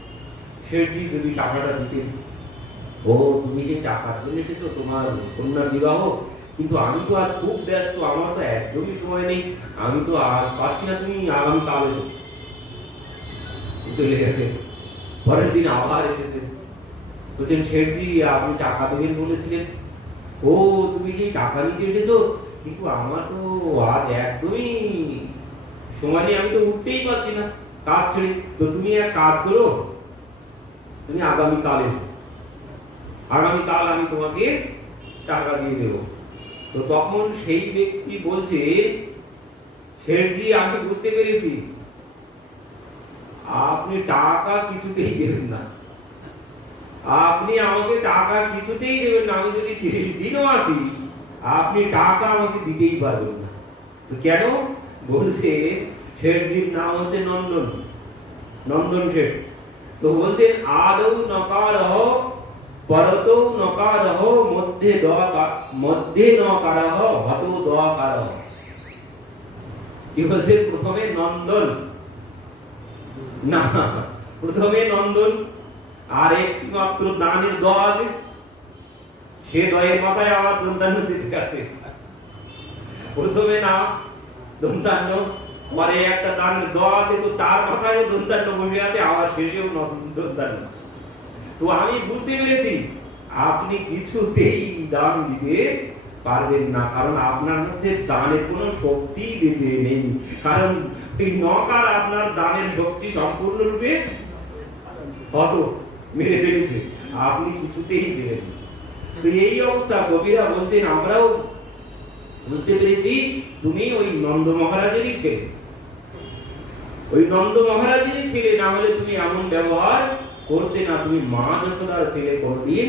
শেঠজি যদি টাকাটা দিতেন, ও তুমি সেই টাকা চলে এসেছো, তোমার কন্যার বিবাহ, কিন্তু আমি তো আজ খুব ব্যস্ত, আমার তো একদমই সময় নেই, আমি তো আজ পাচ্ছি না, তুমি আগামী কাল এসো। চলে গেছে। পরের দিন আবার এসেছেন, বলছেন, শেঠজি আপনি টাকা দেবেন বলেছিলেন, ও তুমি সেই টাকা নিতে এসেছো, কিন্তু আমার তো আজ একদমই সময় নেই, আমি তো উঠতেই পারছি না কাজ ছেড়ে। তো তুমি এক কাজ করো, তুমি আগামীকাল এসো, আগামীকাল আমি তোমাকে টাকা দিয়ে দেব। তো তখন সেই ব্যক্তি বলছে, শেঠজি আমি বুঝতে পেরেছি, আপনি টাকা কিছুতেই দেবেন না, আপনি আমাকে টাকা কিছুতেই দেবেন না, আমি যদি 30 দিনও আসি আপনি টাকা আমাকে দিতেই পারবেন না। তো কেন? বলছে শেঠজির নাম হচ্ছে নন্দন, নন্দন শেঠ। তো বলছেন, আদৌ নকারহ পরতৌ নকারহ মধ্যে নকারহ হতৌ দকারহ। কি বলছে? প্রথমে নন্দন না, প্রথমে নন্দন, আর একটি মাত্র দানের দ আছে, সে দয়ের মাথায় আবার দন্তান্ন চেপে আছে। প্রথমে না দন্তান্ন, পরে একটা দানের দ আছে, তো তার মাথায় দন্তান্ন বসে আছে, আবার শেষেও দন্তান্ন। তো আমি বুঝতে পেরেছি আপনি কিছুতেই দান দিতে পারবেন না, কারণ আপনার মধ্যে দানের কোনো শক্তি বেঁচে নেই, কারণ এই নকার আপনার দানের শক্তি সম্পূর্ণরূপে কত মেরে ফেলেছে, আপনি কিছুতেই দেবেন না। তো এই অবস্থা কবিরা বলছেন, আমরাও বুঝতে পেরেছি তুমি ওই নন্দ মহারাজেরই ছেলে, ওই নন্দ মহারাজেরই ছেলে, না হলে তুমি এমন ব্যবহার করতে না, তুমি মা যশোদার ছেলে কোনদিন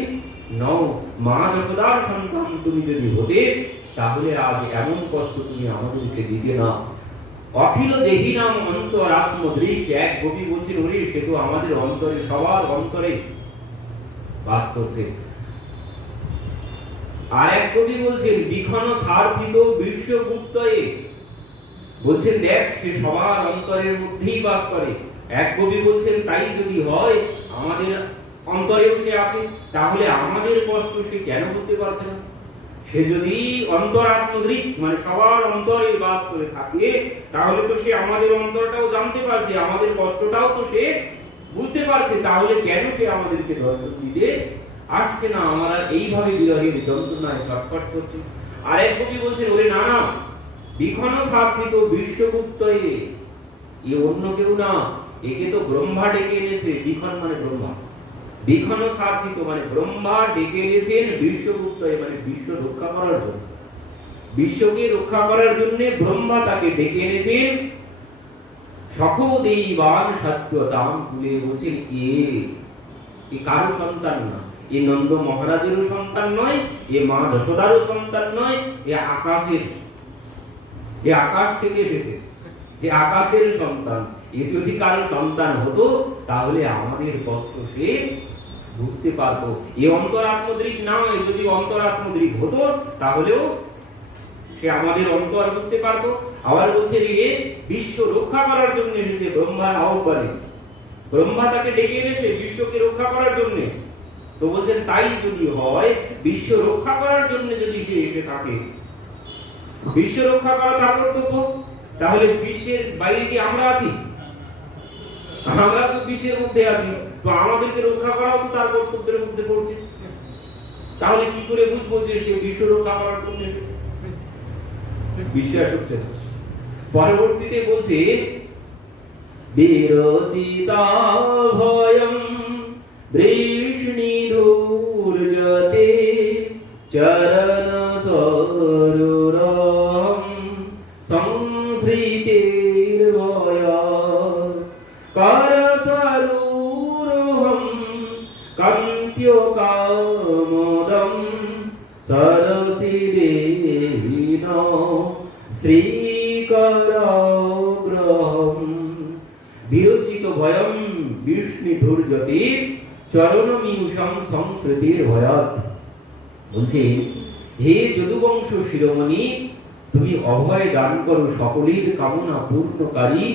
নও, মা যশোদার সন্তান তুমি যদি হতে, তাহলে আজ এমন কষ্ট তুমি আমাদেরকে দিতে না। অখিল দেহি নাম অন্তরাত্মদৃক, এক কবি বলছেন, ওরে সে তো আমাদের অন্তরে, সবার অন্তরে বাস করছে। আর এক কবি বলছেন, বিখন সার্থিত বিশ্বগুপ্তয়ে, বলছেন দেখ সে সবার অন্তরের মধ্যেই বাস করে। এক কবি বলছেন, তাই যদি হয় আমাদের অন্তরেও সে আছে, তাহলে আমাদের কষ্ট সে কেন বুঝতে পারছে না? সে যদি অন্তরাত্মদৃক মানে সবার অন্তরে বাস করে থাকে, তাহলে তো সে আমাদের অন্তরটাও জানতে পারছে, আমাদের কষ্টটাও তো সে বুঝতে পারছে, তাহলে কেন সে আমাদেরকে দর্শন দিতে আসছে না? আমরা এইভাবে বিরহের যন্ত্রণায় ছটফট করছি। আর এক কবি বলছেন, ওরে না না, বিখন সার্থিত বিশ্বগুপ্ত, এ অন্য কেউ না, একে তো ব্রহ্মা ডেকে এনেছে। বিখন মানে ব্রহ্মা, বিখন সার্থিত মানে ব্রহ্মা ডেকে এনেছেন বিশ্বগুপ্ত, মানে বিশ্ব রক্ষা করার জন্য, বিশ্বকে রক্ষা করার জন্য ব্রহ্মা তাকে ডেকে এনেছেন। সখো দেবান সত্যতাম বলে বলছেন, এ কারো সন্তান না, এ নন্দ মহারাজেরও সন্তান নয়, এ মা যশোদারও সন্তান নয়, এ আকাশের, এ আকাশ থেকে এসেছে, যে আকাশের সন্তান। এ যদি কারো সন্তান হতো তাহলে আমাদের কষ্ট সে বুঝতে পারতো। এ অন্তরাত্মদৃক নয়, যদি অন্তরাত্মদৃক হতো তাহলেও সে আমাদের অন্তর বুঝতে পারতো। আবার বলছে, এ বিশ্ব রক্ষা করার জন্য এসেছে ব্রহ্মার আহ্বানে, ব্রহ্মা তাকে ডেকে এনেছে বিশ্বকে রক্ষা করার জন্য। তো বলছেন, তাই যদি হয়, বিশ্ব রক্ষা করার জন্য যদি সে এসে থাকে, বিশ্ব রক্ষা করা তার কর্তব্য, তাহলে বিশ্বের বাইরে কি আমরা আছি? আমরা তো বিষের মধ্যে আছি, তো আমাদেরকে রক্ষা করাও তো তার কর্তব্যের মধ্যে পড়ছে। তাহলে কি করে বুঝবো যে সে বিশ্ব রক্ষা করার জন্য এসেছে? বিষয় হচ্ছে পরবর্তীতে বলছে বিরচিতা ভয়ম বৃষ্ণিধূর্জতে চরণ সরুরম সংশ্রিতের ভয়া করসরুরহম কন্ত্যোকামোদম সরসিদেহিন শ্রীকরাগ্রহম বিরচিত ভয়ম বিষ্ণুধূর্জতে চরণমীয়ূষম সংস্কৃতির ভয়াৎ। বলছে হে যদুবংশ শিরোমণি, তুমি অভয় দান করো সকলের কামনা পূর্ণকারী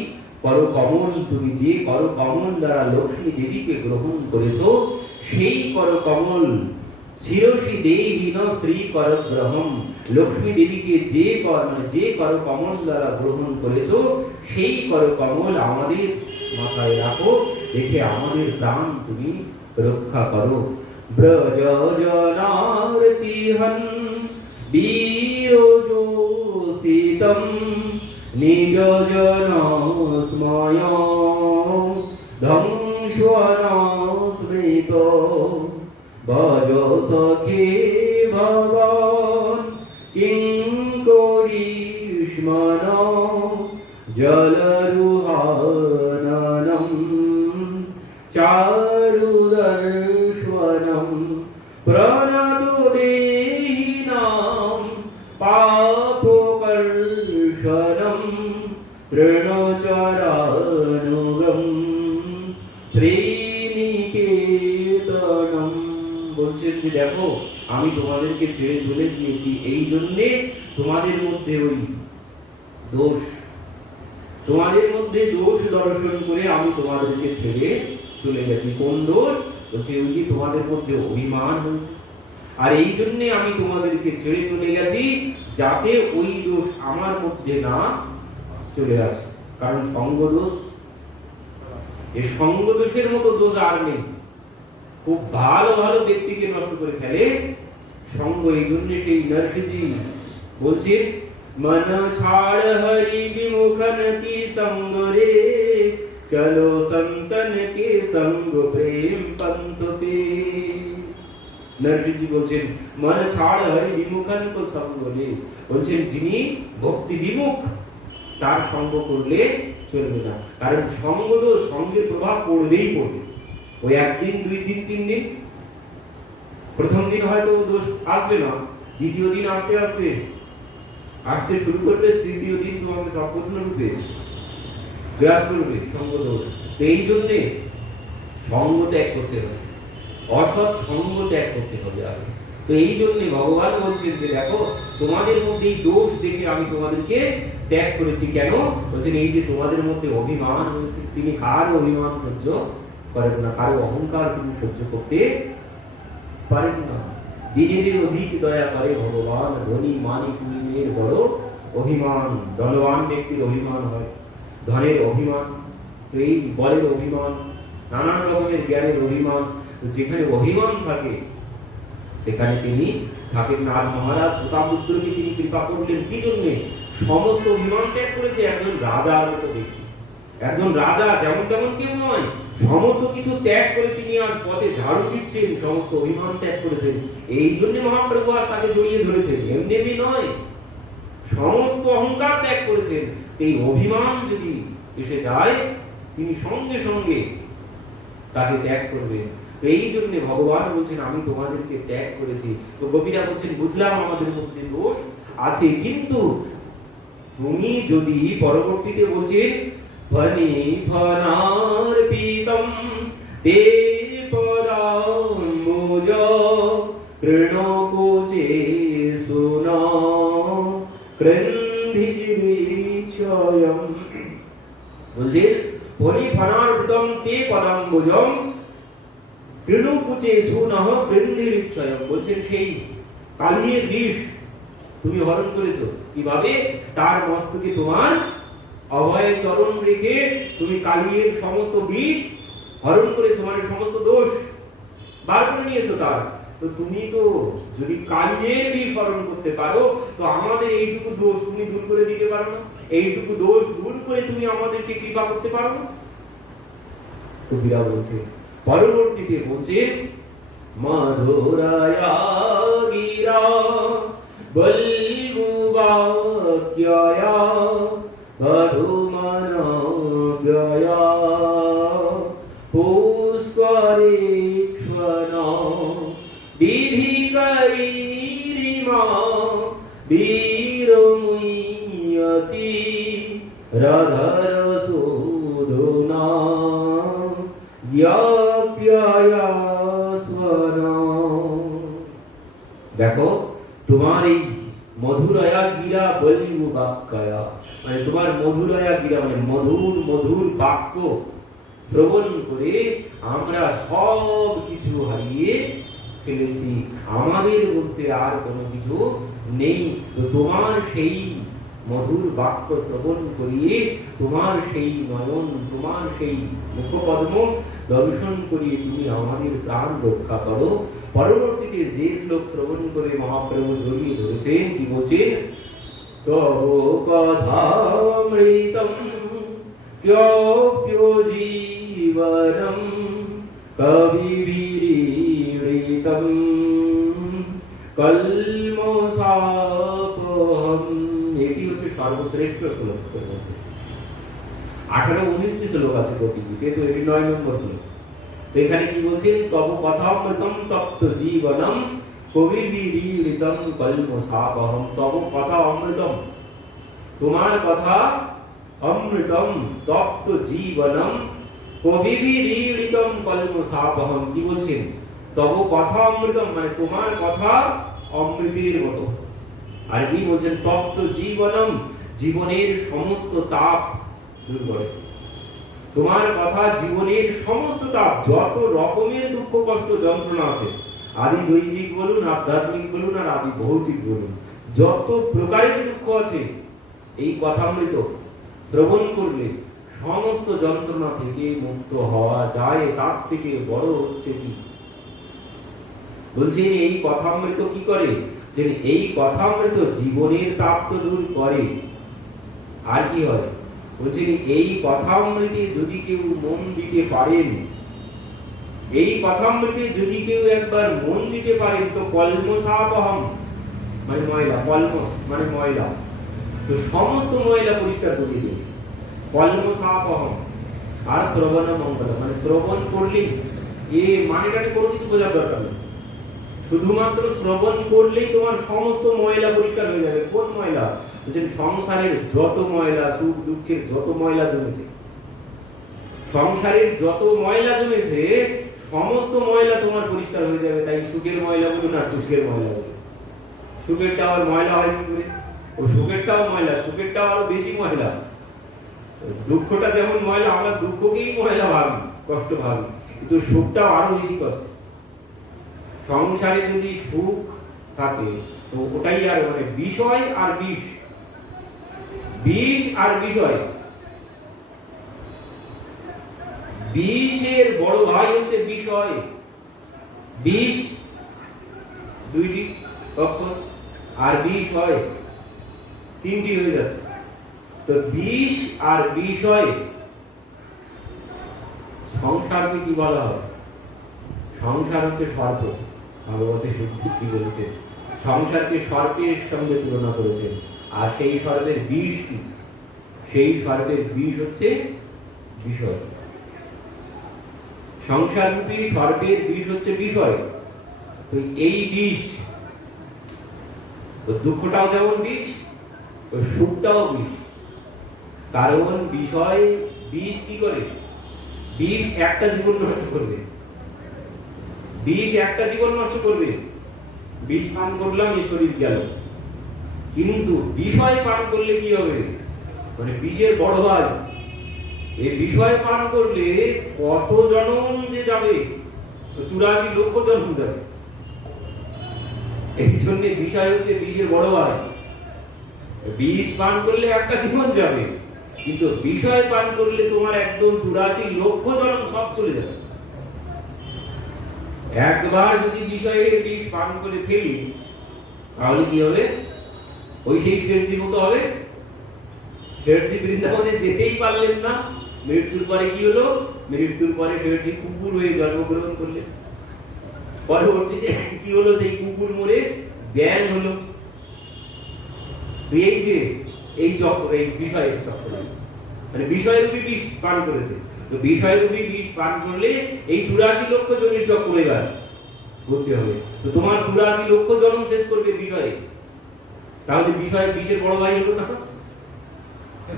করকমল। তুমি যে করকমল দ্বারা লক্ষ্মী দেবীকে গ্রহণ করেছো, সেই করকমল শিরসি দেহিন শ্রী করগ্রহম। লক্ষ্মী দেবীকে যে করকমল দ্বারা গ্রহণ করেছো, সেই করকমল আমাদের মাথায় রাখো, রেখে আমাদের প্রাণ তুমি রক্ষা করো। ব্রজ জনার্তিহন বীরযোষিতম নিজ জন স্ময় ধ্বংসন স্মৃত ভজ সখে ভবন কিঙ্করীষ্মন জলরুহাননম চারুদর্শনম প্রণতো দেহিনাম পাপকর্ষণম তৃণচরানুগম শ্রীনিকেতনম। বলছেন যে দেখো, আমি তোমাদেরকে ছেড়ে চলে গিয়েছি এই জন্যে তোমাদের মধ্যে ওই দোষ, তোমাদের মধ্যে দোষ দর্শন করে আমি তোমাদেরকে ছেড়ে চলে গেছি। কোন দোষ? বলছে ওই যে তোমাদের মধ্যে অভিমান হয়েছে, আর এই জন্যে আমি তোমাদেরকে ছেড়ে চলে গেছি, যাতে ওই দোষ আমার মধ্যে না চলে আসে। কারণ সঙ্গ দোষ, এই সঙ্গ দোষের মতো দোষ আর নেই। খুব ভালো ভালো ব্যক্তিকে নষ্ট করে ফেলে সঙ্গ। এই জন্য সেই নরসিংহজি বলছে मन छाड़ हरि विमुखन की संग रे चलो संतन के संग प्रेम पंथ पे। নরসিংহজি বলছেন মন ছাড় হরি বিমুখন কো সঙ্গ রে, বলছেন যিনি ভক্তি বিমুখ তার সঙ্গ করলে চলবে না। কারণ সঙ্গ তো সঙ্গের প্রভাব পড়বেই পড়বে। ওই একদিন, দুই দিন, তিন দিন, প্রথম দিন হয়তো দোষ আসবে না, দ্বিতীয় দিন আস্তে আস্তে আসতে শুরু করবে, তৃতীয় দিন তোমাকে সম্পূর্ণরূপে গ্রাস করবে সঙ্গ দোষ। এই জন্যে সঙ্গ ত্যাগ করতে হবে, অসৎ সঙ্গ ত্যাগ করতে হবে আগে। তো এই জন্যে ভগবান বলছেন যে দেখো, তোমাদের মধ্যে এই দোষ দেখে আমি তোমাদেরকে ত্যাগ করেছি। কেন? বলছেন এই যে তোমাদের মধ্যে অভিমান হয়েছে, তিনি কারো অভিমান সহ্য করেন না, কারো অহংকার তিনি সহ্য করতে পারেন না। দিনের অধিক দয়া করে ভগবান, ধনী মানিক নিমের বড় অভিমান। ধনবান ব্যক্তির অভিমান হয়, ধনের অভিমান, তো এই বলের অভিমান, নানান রকমের জ্ঞানের অভিমান। যেখানে অভিমান থাকে সেখানে তিনি থাকেন না। আজ মহারাজ প্রতাপরুদ্রকে তিনি কৃপা করলেন কি জন্যে? সমস্ত অভিমান ত্যাগ করেছে। একজন রাজার মতো ব্যক্তি, একজন রাজা যেমন তেমন কেউ নয়, সমস্ত কিছু ত্যাগ করে তিনি আজ পথে ঝাড়ু দিচ্ছেন, সমস্ত অভিমান ত্যাগ করেছেন। এই জন্য মহাপ্রভু আজ তাকে জড়িয়ে ধরেছেন, এমনি এমনি নয়, সমস্ত অহংকার ত্যাগ করেছেন। এই অভিমান যদি এসে যায় তিনি সঙ্গে সঙ্গে তাকে ত্যাগ করবেন। তো এই জন্য ভগবান বলছেন আমি তোমাদেরকে ত্যাগ করেছি। তো গোপীরা বলছেন বুঝলাম আমাদের মধ্যে দোষ আছে, কিন্তু তুমি যদি, পরবর্তীতে বলছেন ফনি ফনার্পিতম তে পদাম্বুজ কৃণকোচে সুনা ক্রন্ধিরিচ্ছয়ম। বলছেন ফনি ফনার্পিতম তে পদাম্বুজম কৃণকুচে সুনঃ ক্রন্ধিরিচ্ছয়ম। বলছেন সেই কালিয়ের বিষ তুমি হরণ করেছো, কিভাবে? তার মস্তকে তোমার অভয় চরণ রেখে তুমি কালিয়ের সমস্ত বিষ হরণ করেছো, মানে সমস্ত দোষ বার করে নিয়েছো তার। তো তুমি তো যদি কালিয়ের বিষ হরণ করতে পারো, তো আমাদের এইটুকু দোষ তুমি দূর করে দিতে পারো না? এইটুকু দোষ দূর করে তুমি আমাদেরকে কৃপা করতে পারো না? কবিরা বলছে, পরবর্তীতে বলছে, মধুরায়া গিরা বল্লুবাক্যয়া বধুমানব্যয়া পুষ্করেশ্বনা বিধিকরীরিমা বীরমুয়তি রাধরসূদনা ইয়াপ্যয়াস্বনা। দেখো, তোমার এই মধুরয়া গিরা বলিউ বাক্যয়া, মানে তোমার মধুরয়া গিরা মানে মধুর মধুর বাক্য শ্রবণ করে আমরা সব কিছু হারিয়ে ফেলেছি, আমাদের মধ্যে আর কোনো কিছু নেই। তো তোমার সেই মধুর বাক্য শ্রবণ করিয়ে, তোমার সেই নয়ন, তোমার সেই মুখপদ্ম দর্শন করিয়ে তুমি আমাদের প্রাণ রক্ষা করো। পরবর্তীতে যে শ্লোক শ্রবণ করে মহাপ্রভু জড়িয়ে ধরেছেন, কি বলছেন? তব কথামৃতম ক্যোক্তো জীবনম কবিভিরিড়িতম কল্মষাপহম। এটি হচ্ছে সর্বশ্রেষ্ঠ শ্লোক। 18-19টি শ্লোক আছে কবিগীতে, তো এটি 9 নম্বর শ্লোক। তো এখানে কি বলছেন? তব কথামৃতম তপ্ত জীবনম কবিভিরিড়িতম কল্মষাপহম। তব কথা অমৃতম, তোমার কথা অমৃতম তপ্ত জীবনম কবিভিরিড়িতম কল্মষাপহম। কি বলছেন? তব কথা অমৃতম, মানে তোমার কথা অমৃতের মতো। আর কি বলছেন? তপ্ত জীবনম, জীবনের সমস্ত তাপ দূর করে। তোমার কথা জীবনের সমস্ত তাপ, যত রকমের দুঃখ কষ্ট যন্ত্রণা আছে, আদি দৈবিক বলুন, আধ্যাত্মিক বলুন, আর আদি ভৌতিক বলুন, যত প্রকারের দুঃখ আছে, এই কথামৃত শ্রবণ করলে সমস্ত যন্ত্রণা থেকে মুক্ত হওয়া যায়। তার থেকে বড় হচ্ছে কি বলছেন? এই কথামৃত কি করে? যে এই কথামৃত জীবনের তাপ তো দূর করে, আর কি হয় বলছেন? এই কথামৃতে যদি কেউ মন দিতে পারেন, এই কথামৃতে যদি কেউ একবার মন দিতে পারেন, তো কল্মষাপহম মানে ময়লা, কল্মষ মানে ময়লা, তো সমস্ত ময়লা পরিষ্কার করে দেবে। কল্মষাপহম। আর শ্রবণ মঙ্গল, মানে শ্রবণ করলেই, এ মানেটাকে কোনো কিছু বোঝার দরকার নেই, শুধুমাত্র শ্রবণ করলেই তোমার সমস্ত ময়লা পরিষ্কার হয়ে যাবে। কোন ময়লা? বলছেন সংসারের যত ময়লা, সুখ দুঃখের যত ময়লা জমেছে, সংসারের যত ময়লা জমেছে, সমস্ত ময়লা তোমার পরিষ্কার হয়ে যাবে। তাই সুখের ময়লা বলুন আর দুঃখের ময়লা বলুন। সুখেরটা আবার ময়লা হয় কি করে? ও সুখেরটাও ময়লা, সুখেরটাও আরো বেশি ময়লা। দুঃখটা যেমন ময়লা, আমরা দুঃখকেই ময়লা ভাবি, কষ্ট ভাবি, কিন্তু সুখটাও আরো বেশি কষ্ট। সংসারে যদি সুখ থাকে, তো ওটাই আর মানে বিষয় আর বিষ, বিষ আর বিষয়। বিষের বড় ভাই হচ্ছে বিষয়। বিষ দুইটি অক্ষর, আর বিষ হয় তিনটি হয়ে যাচ্ছে। তো বিষ আর বিষয়, সংসারকে কি বলা হয়? সংসার হচ্ছে সর্প। ভগবতী সুখী বলেছেন, সংসারকে সর্পের সঙ্গে তুলনা করেছেন। আর সেই সর্পের বিষ কি? সেই সর্পের বিষ হচ্ছে বিষয়। সংসার রূপী সর্পের বিষ হচ্ছে বিষয়। তো এই বিষ, দুঃখটাও যেমন বিষ, সুখটাও বিষ। কারণ বিষয়, বিষ কি করে? বিষ একটা জীবন নষ্ট করবে, বিষ একটা জীবন নষ্ট করবে। বিষ পান করলাম, এই শরীর গেল, কিন্তু বিষয় পান করলে কি হবে? মানে বিষের বড় ভাই, এই বিষয় পান করলে কত জন্ম যে যাবে, 84 লক্ষ জন্ম যাবে। এই জন্য বিষয় হচ্ছে বিষের বড় ভাই। বিষ পান করলে একটা জীবন যাবে, কিন্তু বিষয় পান করলে তোমার একদম 84 লক্ষ জন্ম সব চলে যাবে। একবার যদি বিষয়ের বিষ পান করে ফেলি তাহলে কি হবে? ওই সেই শেঠজির মতো হবে। শেঠজি বৃন্দাবনে যেতেই পারলেন না, মৃত্যুর পরে কি হলো? মৃত্যুর পরে শেঠজি কুকুর হয়ে জন্মগ্রহণ করলেন। পরবর্তীতে কি হলো? সেই কুকুর মরে ব্যাং হলো। তো এই যে এই চক্র, এই বিষয়ের চক্র, মানে বিষয়রূপী বিষ পান করেছে। তো বিষয়রূপী বিষ পান করলে এই 84 লক্ষ জনের চক্র এবার ঘুরতে হবে। তো তোমার 84 লক্ষ জন্ম শেষ করবে বিষয়ে। তাহলে বিষয় বিষের বড় ভাই হলো না?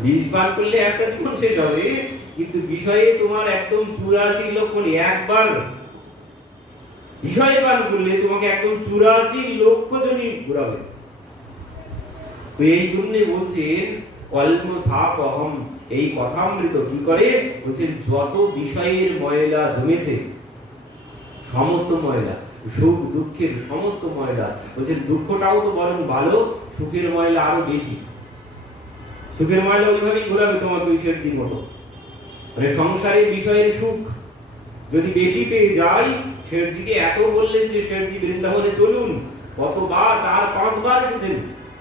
বিষ পান করলে একটা জীবন শেষ হবে, কিন্তু বিষয়ে তোমার একদম 84 লক্ষ, একবার বিষয় পান করলে তোমাকে একদম 84 লক্ষ জনই ঘুরাবে। তো এই জন্য বলছেন কল্ম সাপহম, এই কথামৃত কি করে? বলছেন যত বিষয়ের ময়লা জমেছে, সমস্ত ময়লা, সুখ দুঃখের সমস্ত ময়লা, বলছেন দুঃখটাও তো বরং ভালো, সুখের ময়লা আরো বেশি। সুখের ময়লা ওইভাবেই ঘোরাবে তোমাকে ওই শেঠজির মতো। মানে সংসারে বিষয়ের সুখ যদি বেশি পেয়ে যায়, শেঠজিকে এত বললেন যে শেঠজি বৃন্দাবনে চলুন, কতবার 4-5 বার এসেছেন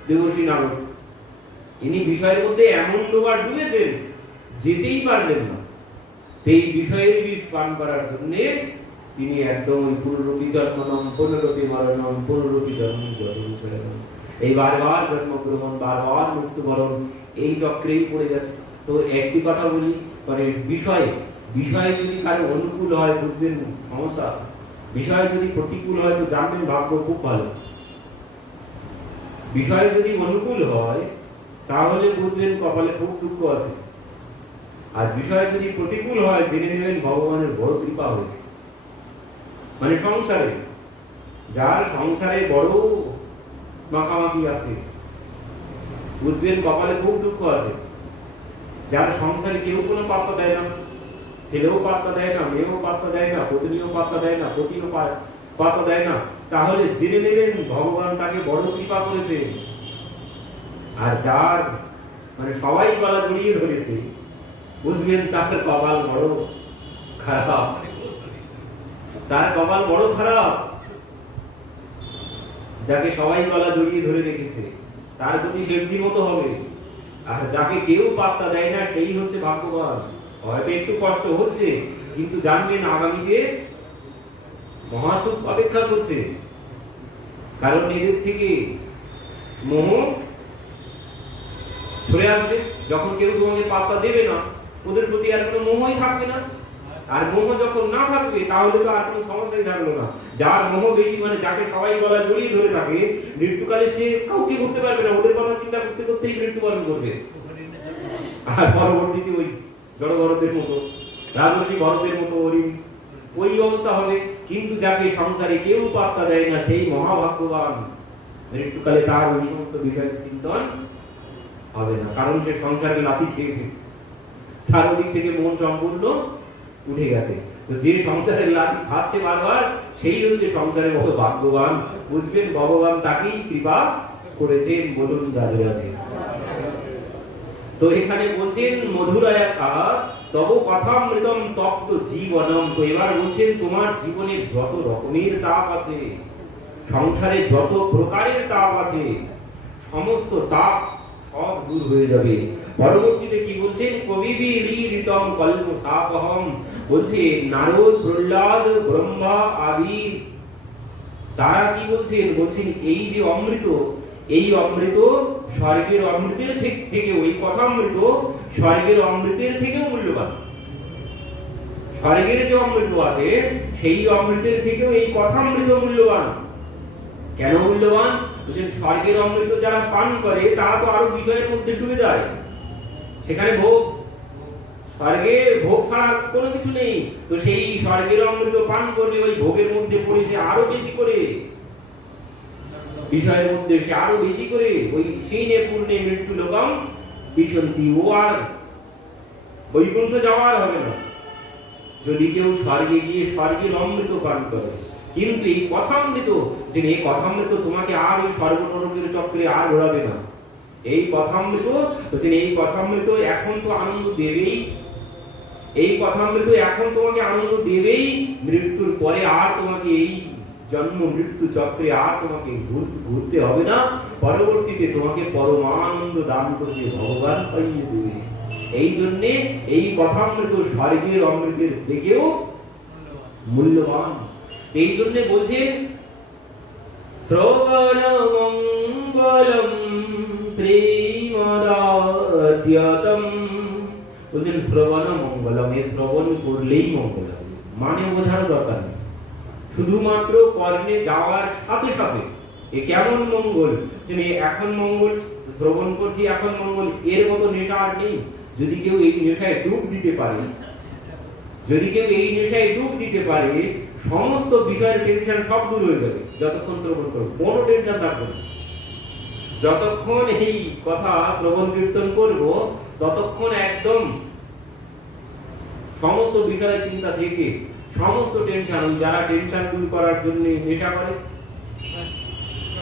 দেবর্ষী নারদ। ইনি বিষয়ের মধ্যে এমন ডোবার ডুবেছেন, যেতেই পারলেন না। এই বিষয়ের বিষ পান করার জন্য তিনি একদম ওই পুনরূপী জন্মনম পুনরূপী মরণম পুনরূপী জন্ম জন্ম, এই বারবার জন্মগ্রহণ, বারবার মৃত্যুবরণ, এই চক্রেই পড়ে গেছে। তো একটি কথা বলি, মানে বিষয় যদি কারো অনুকূল হয় বুঝবেন সমস্যা আছে, বিষয় যদি প্রতিকূল হয় তো জানবেন ভাগ্য খুব ভালো। বিষয় যদি অনুকূল হয় তাহলে বুঝবেন কপালে খুব দুঃখ আছে, আর বিষয় যদি প্রতিকূল হয় জেনে নেবেন ভগবানের বড় কৃপা হয়েছে। মানে সংসারে, যার সংসারে বড় মাখামাখি আছে বুঝবেন কপালে খুব দুঃখ আছে। যার সংসারে কেউ কোনো পাত্তা দেয় না, ছেলেও পাত্তা দেয় না, মেয়েও পাত্তা দেয় না, পত্নীও পাত্তা দেয় না, পতিও পাত্তা দেয় না, তাহলে জেনে নেবেন ভগবান তাকে বড় কৃপা করেছে। আর যার মানে সবাই গলা জড়িয়ে ধরেছে বুঝবেন তার কপাল বড় খারাপ, তার কপাল বড় খারাপ। যাকে সবাই গলা জড়িয়ে ধরে রেখেছে তার প্রতি শেঠজির মতো হবে, আর যাকে কেউ পাত্তা দেয় না সেই হচ্ছে ভাগ্যবান। হয়তো একটু কষ্ট হচ্ছে, কিন্তু জানবেন আগামীতে মহাসুখ অপেক্ষা করছে, কারণ এদের থেকে মোহ সরে আসবে। যখন কেউ তোমাকে পাত্তা দেবে না, ওদের প্রতি আর কোনো মোহই থাকবে না। আর মোহ যখন না থাকবে তাহলে তো আর কোনো সমস্যাই থাকলো না। যার মোহ বেশি, মানে যাকে সবাই গলা জড়িয়ে ধরে থাকে, মৃত্যুকালে সে কাউকে বলতে পারবে না, ওদের কথা চিন্তা করতে করতেই মৃত্যুবরণ করবে। আর পরবর্তীতে ওই জড় ভরতের মতো, রাজর্ষি ভরতের মতো ওই অবস্থা হবে। কিন্তু যাকে সংসারে কেউ পাত্তা দেয় না সেই মহাভাগ্যবান, মৃত্যুকালে তার ওই সমস্ত বিষয়ের চিন্তন হবে না, কারণ সে সংসারে লাথি খেয়েছে, তার দিক থেকে মন সম্পূর্ণ উঠে গেছে। তো যে সংসারের লাঠি খাচ্ছে বারবার, সেই হচ্ছে সংসারে বড় ভাগ্যবান। বুঝবেন ভগবান তাকেই কৃপা করেছেন। বলুন রাধে রাধে। তো এখানে বলছেন মধুরায়া কাহা তব কথামৃতম তপ্ত জীবনম। তো এবার বলছেন তোমার জীবনের যত রকমের তাপ আছে, সংসারে যত প্রকারের তাপ আছে, সমস্ত তাপ সব দূর হয়ে যাবে। পরবর্তীতে কি বলছেন? কবিবি ঋতম কল্ম সাপহম, বলছে নারদ, প্রহ্লাদ, ব্রহ্মা আদি তারা কি বলছেন? বলছেন এই যে অমৃত, এই অমৃত স্বর্গের অমৃতের থেকে, ওই কথামৃত স্বর্গের অমৃতের থেকেও মূল্যবান। স্বর্গের যে অমৃত আছে সেই অমৃতের থেকেও এই কথামৃত মূল্যবান। কেন মূল্যবান? বলছেন স্বর্গের অমৃত যারা পান করে তারা তো আরো বিষয়ের মধ্যে ডুবে যায়, সেখানে ভোগ, স্বর্গে ভোগ ছাড়া কোনো কিছু নেই। তো সেই স্বর্গের অমৃত পান করলে ওই ভোগের মধ্যে পড়ে সে আরো বেশি করে বিষয়ের মধ্যে, সে আরো বেশি করে ওই ক্ষীণে পূর্ণে মৃত্যু লোকম বিশন্তি, ও আর বৈকুণ্ঠ যাওয়ার হবে না যদি কেউ স্বর্গে গিয়ে স্বর্গের অমৃত পান করে। কিন্তু এই কথামৃত, যে এই কথামৃত তোমাকে আর ওই স্বর্গ নরকের চক্রে আর ঘোরাবে না, এই কথামৃত বলছেন, এই কথামৃত এখন তো আনন্দ দেবেই, এই কথামৃত এখন তোমাকে আনন্দ দেবেই, মৃত্যুর পরে আর তোমাকে এই জন্ম মৃত্যু চক্রে আর তোমাকে ঘুরতে হবে না, পরবর্তীতে তোমাকে পরমানন্দ দান করবে ভগবান পাইয়ে দেবে। এই জন্যে এই কথামৃত স্বর্গের অমৃতের থেকেও মূল্যবান। এই জন্যে বলছেন শ্রবণ মঙ্গলম শ্রীমদাদ্যতম, বলছেন শ্রবণ মঙ্গলম, এই শ্রবণ করলেই মঙ্গল হবে, মানে বোঝার দরকার নেই, শুধুমাত্র কর্ণে যাওয়ার সাথে সাথে এ কেমন মঙ্গল, যে এখন মঙ্গল শ্রবণ করছি এখন মঙ্গল, এর মতো নেশা আর নেই। যদি কেউ এই নেশায় ডুব দিতে পারে, যদি কেউ এই নেশায় ডুব দিতে পারে, সমস্ত বিষয়ের টেনশন সব দূর হয়ে যাবে যতক্ষণ শ্রবণ করবে, কোনো টেনশন থাকবে না। যতক্ষণ এই কথা শ্রবণ কীর্তন করব ততক্ষণ একদম সমস্ত বিষয়ের চিন্তা থেকে সমস্ত টেনশন, যারা টেনশন দূর করার জন্য নেশা করে,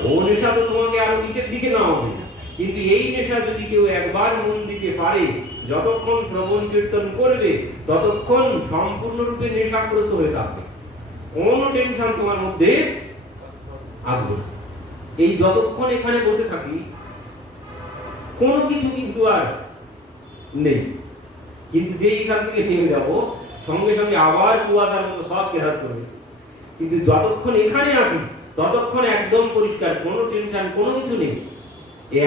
ও নেশা তো তোমাকে আরো নিচের দিকে নামাবে, কিন্তু এই নেশা যদি কেউ একবার মন দিতে পারে, যতক্ষণ শ্রবণ কীর্তন করবে ততক্ষণ সম্পূর্ণরূপে নেশাগ্রস্ত হয়ে থাকবে, কোনো টেনশন তোমার মধ্যে আসবে না। এই যতক্ষণ এখানে বসে থাকি কোনো কিছু কিন্তু আর নেই, কিন্তু যেই এখান থেকে নেমে যাবো সঙ্গে সঙ্গে আবার কুয়াশার মতো সব গ্রাস করবে, কিন্তু যতক্ষণ এখানে আছি ততক্ষণ একদম পরিষ্কার, কোনো টেনশন কোনো কিছু নেই,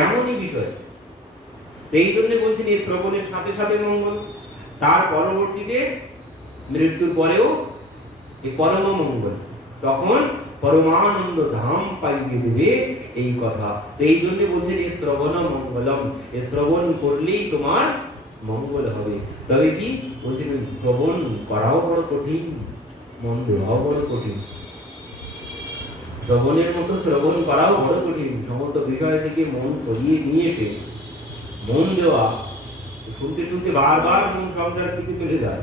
এমনই বিষয়। এই জন্য বলছেন এই শ্রবণের সাথে সাথে মঙ্গল, তার পরবর্তীতে মৃত্যুর পরেও এই পরম মঙ্গল, তখন পরমানন্দ ধাম পাইয়ে দেবে এই কথা। তো এই জন্য বলছেন এই শ্রবণ মঙ্গলম, এই শ্রবণ করলেই তোমার মঙ্গল হবে। তবে কি বলছেন, ওই শ্রবণ করাও বড় কঠিন, মন দেওয়াও বড় কঠিন, শ্রবণের মতো শ্রবণ করাও বড় কঠিন, সমস্ত বিষয় থেকে মন সরিয়ে নিয়ে এসে মন দেওয়া, শুনতে শুনতে বারবার মন সংসার দিকে চলে যায়,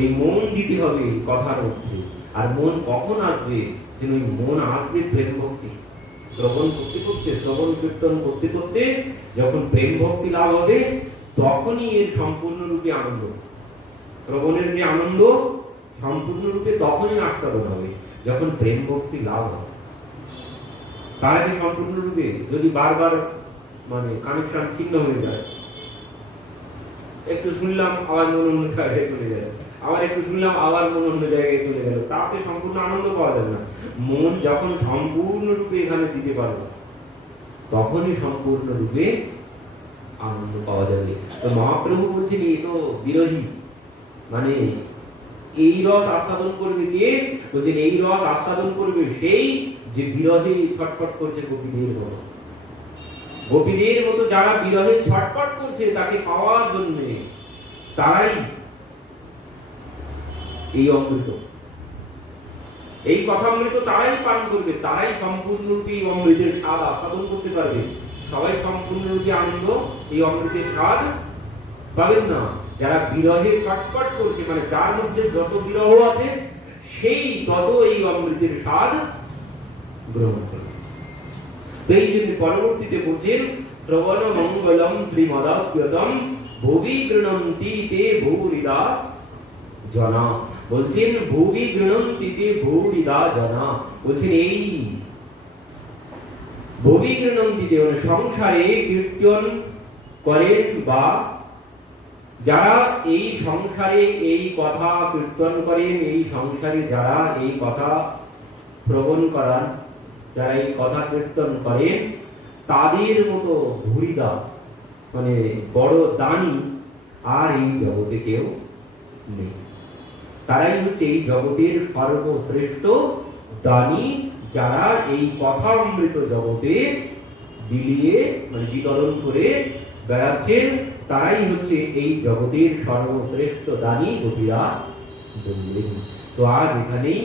এই মন দিতে হবে কথার মধ্যে। আর মন কখন আসবে, যে ওই মন আসবে প্রেম ভক্তি, শ্রবণ করতে করতে শ্রবণ কীর্তন করতে করতে যখন প্রেম ভক্তি লাভ হবে তখনই এর সম্পূর্ণরূপে আনন্দ, শ্রবণের যে আনন্দ সম্পূর্ণরূপে তখনই আস্বাদন হবে যখন প্রেম ভক্তি লাভ হবে। তার আগে সম্পূর্ণরূপে যদি বারবার মানে কানেকশন ছিন্ন হয়ে যায়, একটু শুনলাম আবার মন অন্য জায়গায় চলে যায়, আবার একটু শুনলাম আবার মন অন্য জায়গায় চলে গেল, তাতে সম্পূর্ণ আনন্দ পাওয়া যায় না। মন যখন সম্পূর্ণরূপে এখানে দিতে পারবে তখনই সম্পূর্ণরূপে আনন্দ পাওয়া যাবে। তো মহাপ্রভু বলছেন এই তো বিরোধী, মানে এই রস আস্বাদন করবে কে, বলছেন এই রস আস্বাদন করবে সেই যে বিরহে ছটফট করছে গোপীদের মতো, গোপীদের মতো যারা বিরহে ছটফট করছে তাকে পাওয়ার জন্য, তারাই এই অমৃত, এই কথামৃত তারাই পান করবে, তারাই সম্পূর্ণরূপে এই অমৃতের স্বাদ আস্বাদন করতে পারবে। সবাই সম্পূর্ণরূপে আনন্দ এই অমৃতের স্বাদ পাবেন না। যারা বিরহে ছটফট করছে, মানে যার মধ্যে যত বিরহ আছে সেই তত এই অমৃতের স্বাদ গ্রহণ করবে। এই জন্য পরবর্তীতে বলছেন শ্রবণ মঙ্গলম শ্রীমদাপ্যতম ভুবি গৃণন্তি তে ভূরিদা জনা, বলছেন ভুবি গৃণন্তি তে ভূরিদা জনা, বলছেন এই ভুবি গৃণন্তি তে মানে সংসারে কীর্তন করেন বা যারা এই সংসারে এই কথা কীর্তন করেন, এই সংসারে যারা এই কথা শ্রবণ করান, যারা এই কথা কীর্তন করেন তাদের মতো ভূরিদা মানে বড় দানী আর এই জগতে কেউ নেই। তারাই হচ্ছে এই জগতের সর্বশ্রেষ্ঠ দানী, যারা এই কথা অমৃত জগতে বিলিয়ে মানে বিতরণ করে বেড়াচ্ছেন, তারাই হচ্ছে এই জগতের সর্বশ্রেষ্ঠ দানী গোপীরা বললেন। তো আজ এখানেই